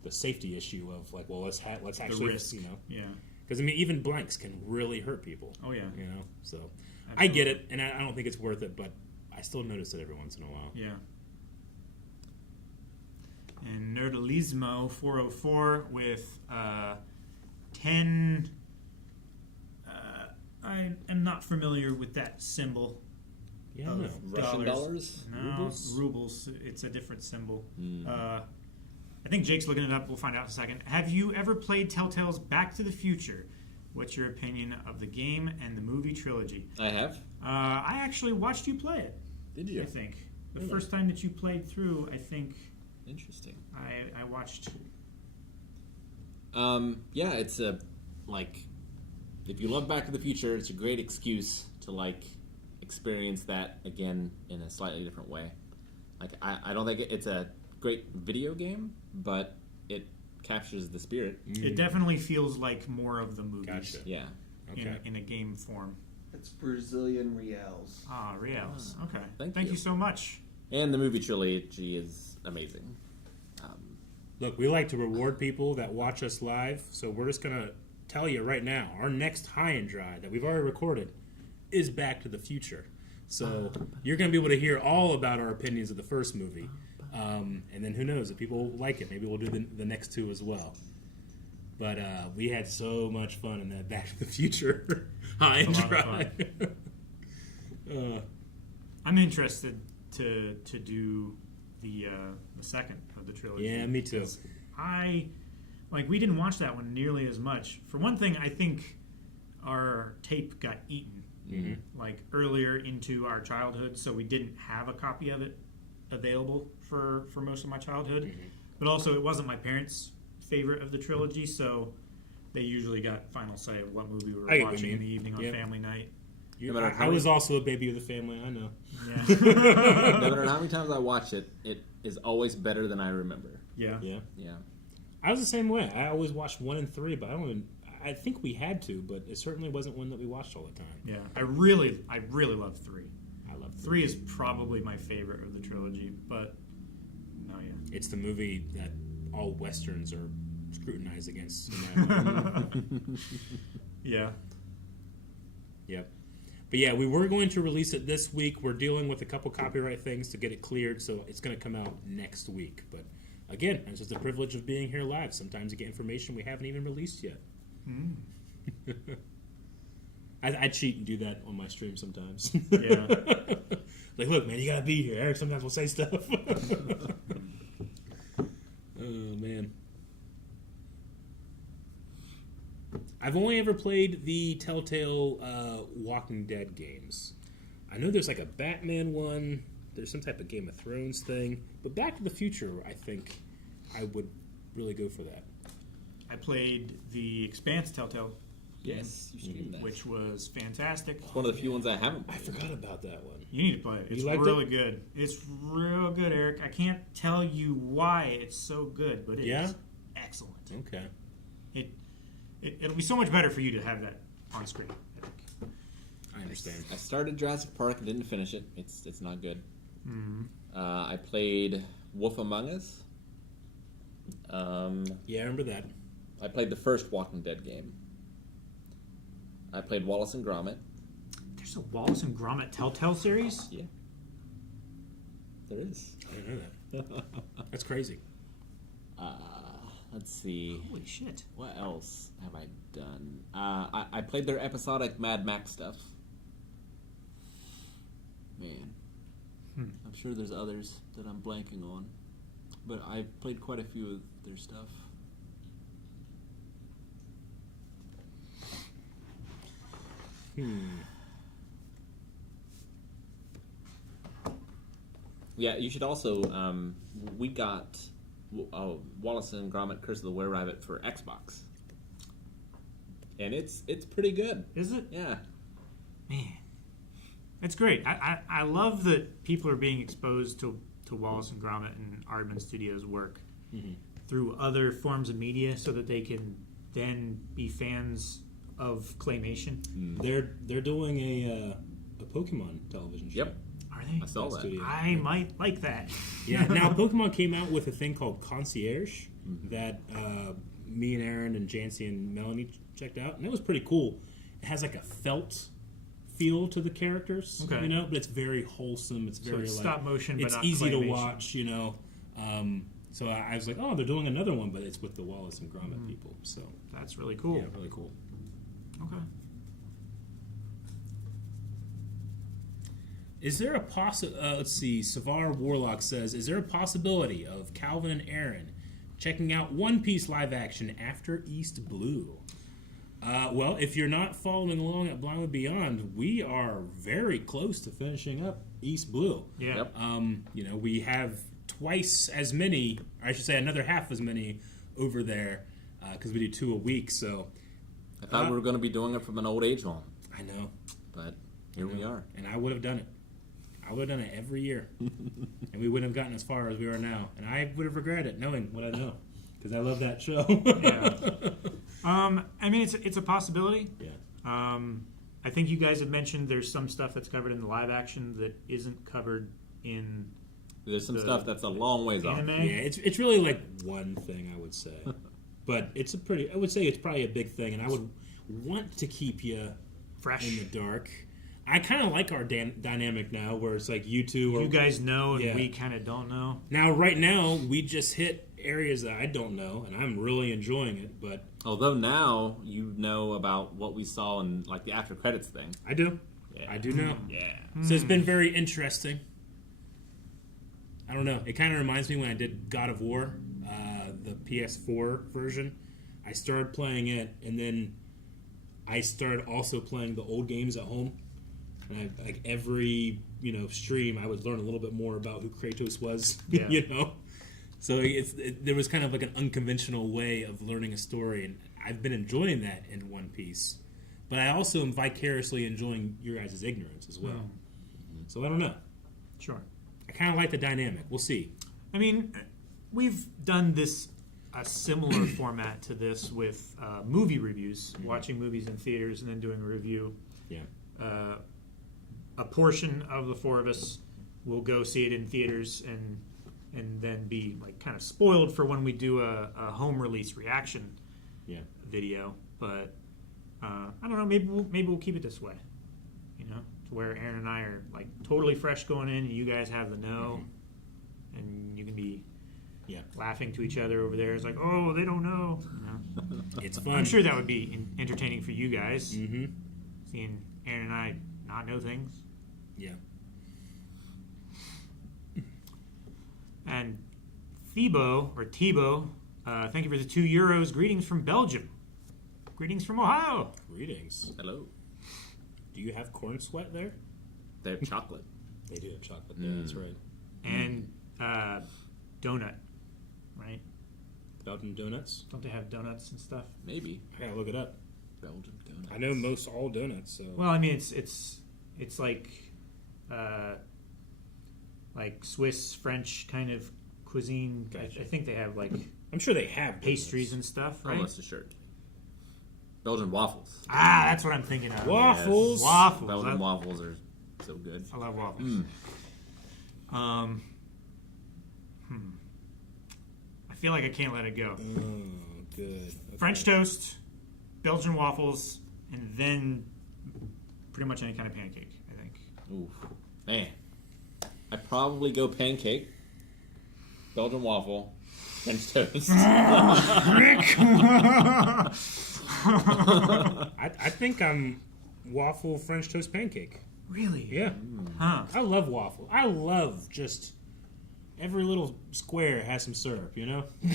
the safety issue of like, well, let's actually, risk. You know, yeah, because I mean even blanks can really hurt people. Oh yeah, you know, so absolutely. I get it, and I don't think it's worth it, but I still notice it every once in a while. Yeah. And Nerdalismo 404 with 10. I am not familiar with that symbol. Yeah, no. Russian dollars? No, rubles. It's a different symbol. I think Jake's looking it up. We'll find out in a second. Have you ever played Telltale's Back to the Future? What's your opinion of the game and the movie trilogy? I have. I actually watched you play it. Did you? I think. The first time that you played through, I think... Interesting. I watched... Yeah, it's a, like... If you love Back to the Future, it's a great excuse to, like, experience that again in a slightly different way. Like, I don't think it's a great video game, but it captures the spirit. It definitely feels like more of the movies. Gotcha. Yeah. Okay. In a game form. It's Brazilian reals. Ah, reals. Okay. Thank you so much. And the movie trilogy is amazing. Look, we like to reward people that watch us live, so we're just going to tell you right now, our next high and dry that we've already recorded is Back to the Future. So you're going to be able to hear all about our opinions of the first movie. And then who knows, if people like it, maybe we'll do the next two as well. But we had so much fun in that Back to the Future high and dry. I'm interested to do the second of the trilogy. Yeah, me too. We didn't watch that one nearly as much. For one thing, I think our tape got eaten earlier into our childhood, so we didn't have a copy of it available for most of my childhood. But also, it wasn't my parents' favorite of the trilogy, so they usually got final say of what movie we were watching in the evening on family night. I was also a baby of the family, I know. Yeah. No matter how many times I watch it, it is always better than I remember. Yeah. I was the same way. I always watched 1 and 3, but I think we had to, but it certainly wasn't one that we watched all the time. Yeah. I really love 3. I love 3 is probably my favorite of the trilogy, but no, yeah. It's the movie that all Westerns are scrutinized against. Yeah. Yep. But yeah, we were going to release it this week. We're dealing with a couple copyright things to get it cleared, so it's going to come out next week. But again, it's just the privilege of being here live. Sometimes you get information we haven't even released yet. I cheat and do that on my stream sometimes. Yeah. Like, look, man, you got to be here. Eric sometimes will say stuff. Oh, man. I've only ever played the Telltale Walking Dead games. I know there's like a Batman one. There's some type of Game of Thrones thing. But Back to the Future, I think I would really go for that. I played the Expanse Telltale Yes, you streamed that. which was fantastic. It's one of the few ones I haven't played. I forgot about that one. You need to play it. It's really good. It's real good, Eric. I can't tell you why it's so good, but it is excellent. Okay. It'll be so much better for you to have that on screen, I think. I understand. I started Jurassic Park and didn't finish it. It's not good. I played Wolf Among Us, Yeah, I remember that. I played the first Walking Dead game. I played Wallace and Gromit. There's a Wallace and Gromit Telltale series? Yeah. There is. I didn't know that. That's crazy. Let's see. Holy shit. What else have I done? I played their episodic Mad Max stuff. Man. I'm sure there's others that I'm blanking on. But I played quite a few of their stuff. Yeah, you should also. We got Wallace and Gromit: Curse of the Were-Rabbit for Xbox, and it's pretty good. Is it? Yeah. Man. It's great. I love that people are being exposed to Wallace and Gromit and Aardman Studios' work through other forms of media so that they can then be fans of claymation. They're doing a Pokemon television show. Yep. Are they? I saw that. Studio. I might like that. Yeah. Now Pokemon came out with a thing called Concierge that me and Aaron and Jancy and Melanie checked out, and it was pretty cool. It has like a felt feel to the characters, Okay. you know, but it's very wholesome. It's very it's like stop motion, but it's not easy to claymation. watch, you know. So I was like, oh, they're doing another one, but it's with the Wallace and Gromit people. So That's really cool. yeah, really cool. Okay. Is there a let's see, Savar Warlock says, is there a possibility of Calvin and Aaron checking out One Piece live action after East Blue? Well, if you're not following along at Blindly Beyond, we are very close to finishing up East Blue. Yeah. Yep. You know, we have twice as many, or I should say another half as many over there, because we do 2 a week, so... I thought we were going to be doing it from an old age home, I know. but here we are. And I would have done it. I would have done it every year. And we wouldn't have gotten as far as we are now. And I would have regretted it, knowing what I know. Because I love that show. Yeah. I mean, it's a possibility. Yeah. I think you guys have mentioned there's some stuff that's covered in the live action that isn't covered in There's some the stuff that's a long ways off. anime. Yeah, it's really like one thing, I would say. But it's I would say it's probably a big thing. And I would want to keep you Fresh. in the dark. I kind of like our dynamic now, where it's like you two are... You guys know, and Yeah. we kind of don't know. Now, right now, we just hit areas that I don't know, and I'm really enjoying it, but... Although now you know about what we saw in like the after credits thing. I do. Yeah. I do know. Yeah. So it's been very interesting. I don't know. It kind of reminds me when I did God of War, the PS4 version. I started playing it, and then I started also playing the old games at home. And I, like every stream, I would learn a little bit more about who Kratos was. Yeah. So there was kind of like an unconventional way of learning a story, and I've been enjoying that in One Piece. But I also am vicariously enjoying your guys' ignorance as well. So I don't know. Sure. I kind of like the dynamic. We'll see. I mean, we've done a similar format to this with movie reviews, watching movies in theaters and then doing a review. Yeah. A portion of the 4 of us will go see it in theaters and then be like kind of spoiled for when we do a home release reaction video. But I don't know. Maybe we'll keep it this way. To where Aaron and I are like totally fresh going in, and you guys have the know, and you can be laughing to each other over there. It's like, oh, they don't know. It's fun. I'm sure that would be entertaining for you guys. Mm-hmm. Seeing Aaron and I not know things. Yeah. And Thibaut, thank you for the €2. Greetings from Belgium. Greetings from Ohio. Greetings. Hello. Do you have corn sweat there? They have chocolate. They do have chocolate there. That's right. And donut, right? Belgian donuts. Don't they have donuts and stuff? Maybe. I gotta look it up. Belgian donuts. I know most all donuts. So. Well, I mean, it's like Swiss French kind of cuisine. Gotcha. I think they have like I'm sure they have pastries donuts. and stuff, right? Almost assured. Belgian waffles. That's what I'm thinking of. Waffles. Yes. Waffles. Belgian waffles are so good. I love waffles. I feel like I can't let it go. Good. Okay. French toast, Belgian waffles, and then pretty much any kind of pancake, I think. Oof. Man. I'd probably go pancake, Belgian waffle, French toast. I think I'm waffle French toast pancake. Really? Yeah. Huh. I love waffle. I love just every little square has some syrup, you know? I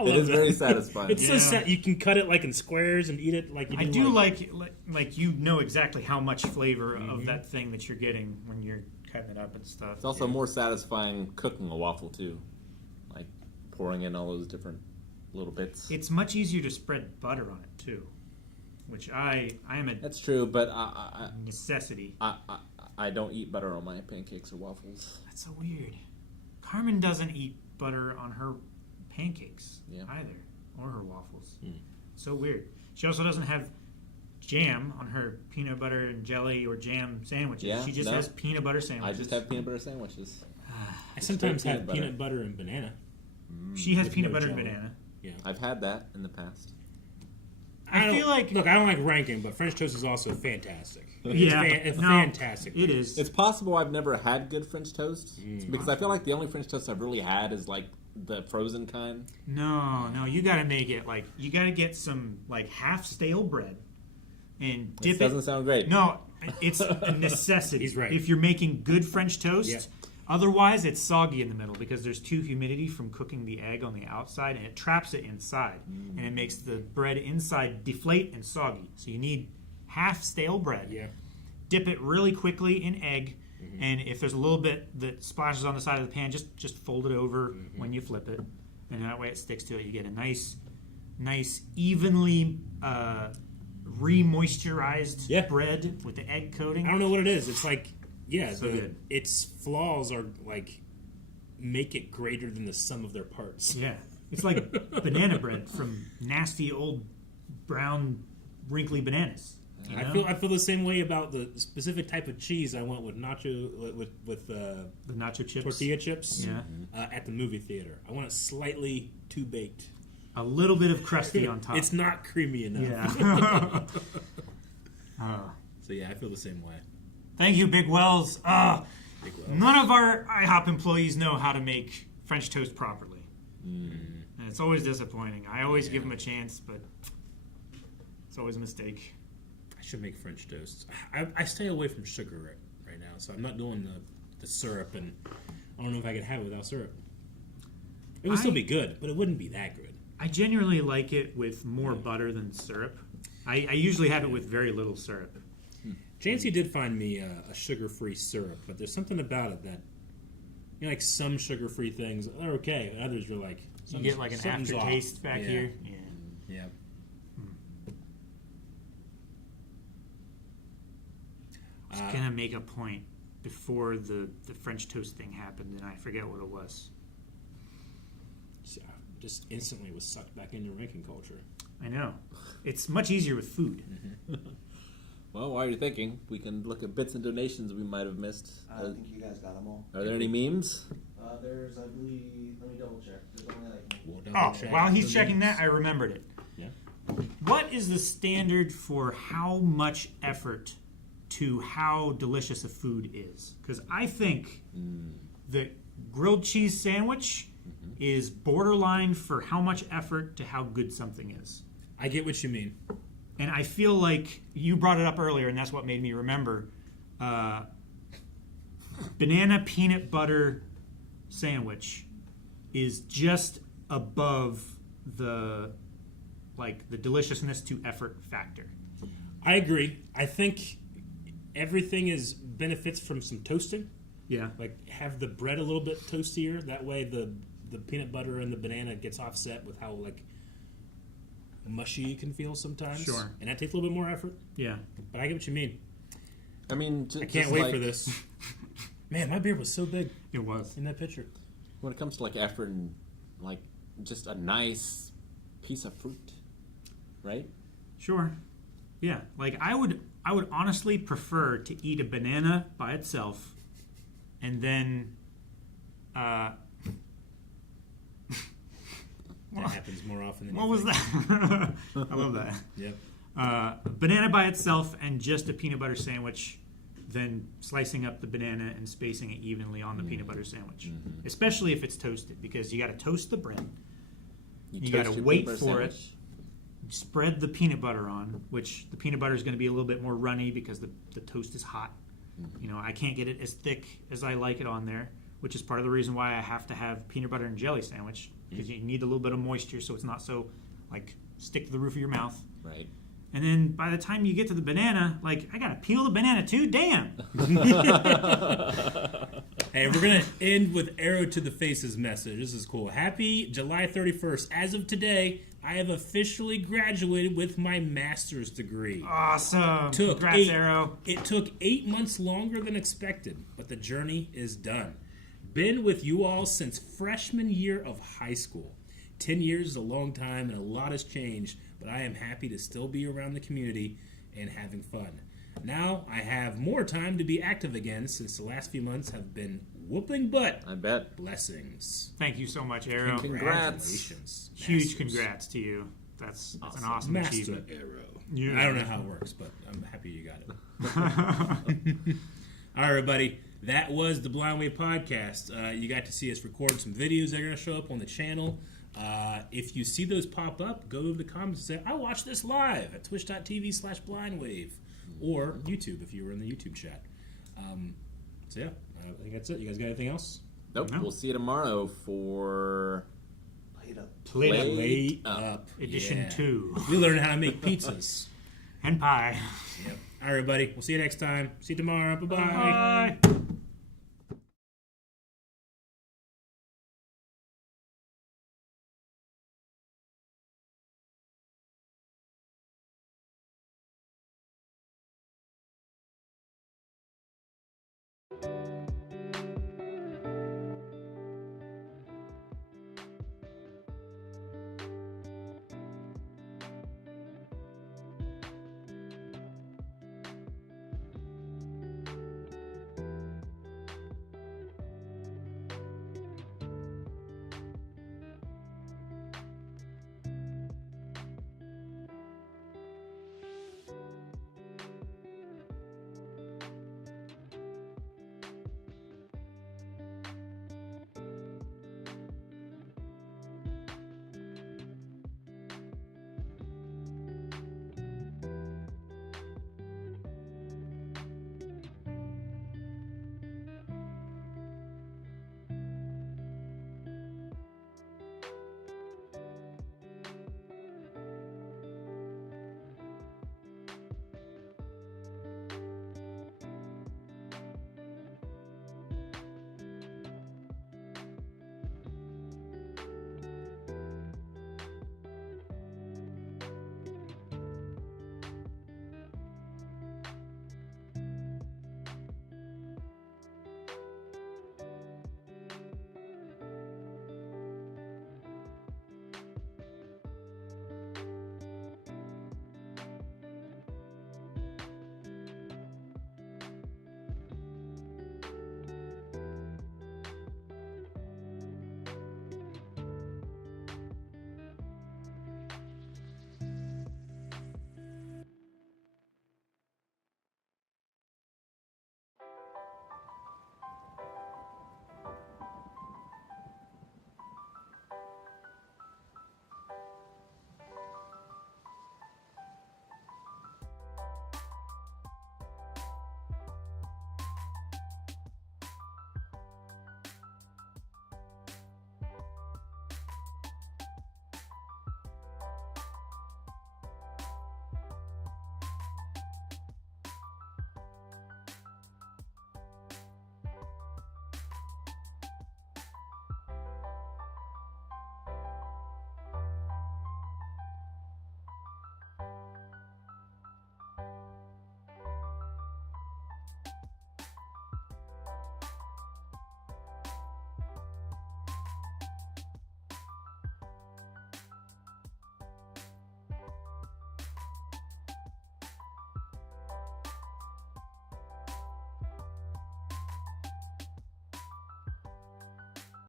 It love is that. very satisfying. It's so sad. You can cut it like in squares and eat it like you do. I do like you know exactly how much flavor of that thing that you're getting when you're cutting it up and stuff. It's also more satisfying cooking a waffle too, like pouring in all those different little bits. It's much easier to spread butter on it too, which I am a That's true, but necessity. I don't eat butter on my pancakes or waffles. That's so weird. Carmen doesn't eat butter on her pancakes either, or her waffles. So weird. She also doesn't have jam on her peanut butter and jelly or jam sandwiches. Yeah, She just no. has peanut butter I sandwiches. just have peanut butter sandwiches. I sometimes straight have peanut butter and banana. She has With peanut no butter and jelly. banana. Yeah. I've had that in the past. I feel like look, I don't like ranking, but French toast is also fantastic. Yeah, it's no, fantastic. It is. It's possible I've never had good French toast because I feel like the only French toast I've really had is like the frozen kind. No, you got to make it like you got to get some like half stale bread and dip This doesn't sound great. No, it's a necessity. He's right. If you're making good French toast, Yeah. otherwise it's soggy in the middle because there's too humidity from cooking the egg on the outside and it traps it inside and it makes the bread inside deflate and soggy. So you need half stale bread. Yeah. Dip it really quickly in egg, and if there's a little bit that splashes on the side of the pan, just fold it over when you flip it, and that way it sticks to it. You get a nice evenly re-moisturized bread with the egg coating. I don't know what it is. It's like, So good. its flaws are like make it greater than the sum of their parts. Yeah, it's like banana bread from nasty old brown wrinkly bananas. You know? I feel the same way about the specific type of cheese I went with nacho with the nacho chips, tortilla chips. Yeah. At the movie theater, I want it slightly too baked. A little bit of crusty on top. It's not creamy enough. Yeah. So yeah, I feel the same way. Thank you, Big Wells. Big Wells. None of our IHOP employees know how to make French toast properly. And it's always disappointing. I always give them a chance, but it's always a mistake. I should make French toast. I stay away from sugar right now, so I'm not doing the syrup, and I don't know if I could have it without syrup. It would still be good, but it wouldn't be that good. I genuinely like it with more butter than syrup. I usually have it with very little syrup. Jancy did find me a sugar-free syrup, but there's something about it that, you know, like some sugar-free things are okay, and others are like... You get like an something's aftertaste off. back Yeah. here. Yeah. I was gonna make a point before the French toast thing happened, and I forget what it was. Just instantly was sucked back into ranking culture. I know. It's much easier with food. Well, while you're thinking, we can look at bits and donations we might have missed. I think you guys got them all. Are there any memes? There's, I believe, let me double check. There's only like... We'll Oh, double check while he's the checking names. that, I remembered it. Yeah. What is the standard for how much effort to how delicious a food is? Because I think the grilled cheese sandwich is borderline for how much effort to how good something is. I get what you mean. And I feel like you brought it up earlier, and that's what made me remember. Banana peanut butter sandwich is just above the deliciousness to effort factor. I agree. I think everything benefits from some toasting. Yeah. Like have the bread a little bit toastier. That way the peanut butter and the banana gets offset with how like mushy it can feel sometimes. Sure. And that takes a little bit more effort. Yeah. But I get what you mean. I mean, I can't wait for this. Man, my beard was so big It was. in that picture. When it comes to like effort and like just a nice piece of fruit, right? Sure. Yeah. Like I would honestly prefer to eat a banana by itself and then happens more often than What you was think. that? I love that. Yep. Banana by itself and just a peanut butter sandwich, then slicing up the banana and spacing it evenly on the peanut butter sandwich. Especially if it's toasted, because you got to toast the bread. You got toast to your wait peanut for butter it. sandwich? Spread the peanut butter on, which the peanut butter is going to be a little bit more runny because the toast is hot. You know, I can't get it as thick as I like it on there, which is part of the reason why I have to have peanut butter and jelly sandwich, because you need a little bit of moisture so it's not so, like, stick to the roof of your mouth. Right. And then by the time you get to the banana, like, I gotta peel the banana too. Damn. Hey, we're going to end with Arrow to the Face's message. This is cool. Happy July 31st. As of today, I have officially graduated with my master's degree. Awesome. Congrats, Arrow. It took 8 months longer than expected, but the journey is done. Been with you all since freshman year of high school. 10 years is a long time and a lot has changed, but I am happy to still be around the community and having fun. Now I have more time to be active again since the last few months have been whooping butt. I bet. Blessings. Thank you so much, Arrow. Congratulations. Huge Masters. congrats to you. That's an awesome Master achievement. Arrow. Yeah. I don't know how it works, but I'm happy you got it. All right, everybody. That was the Blind Wave Podcast. You got to see us record some videos that are going to show up on the channel. If you see those pop up, go to the comments and say, I watched this live at twitch.tv/blindwave or YouTube if you were in the YouTube chat. So, yeah, I think that's it. You guys got anything else? Nope. No. We'll see you tomorrow for Plate up. Plate Up. Up. Edition Yeah. 2. We learned how to make pizzas. And pie. Yep. All right, everybody. We'll see you next time. See you tomorrow. Bye-bye. Bye.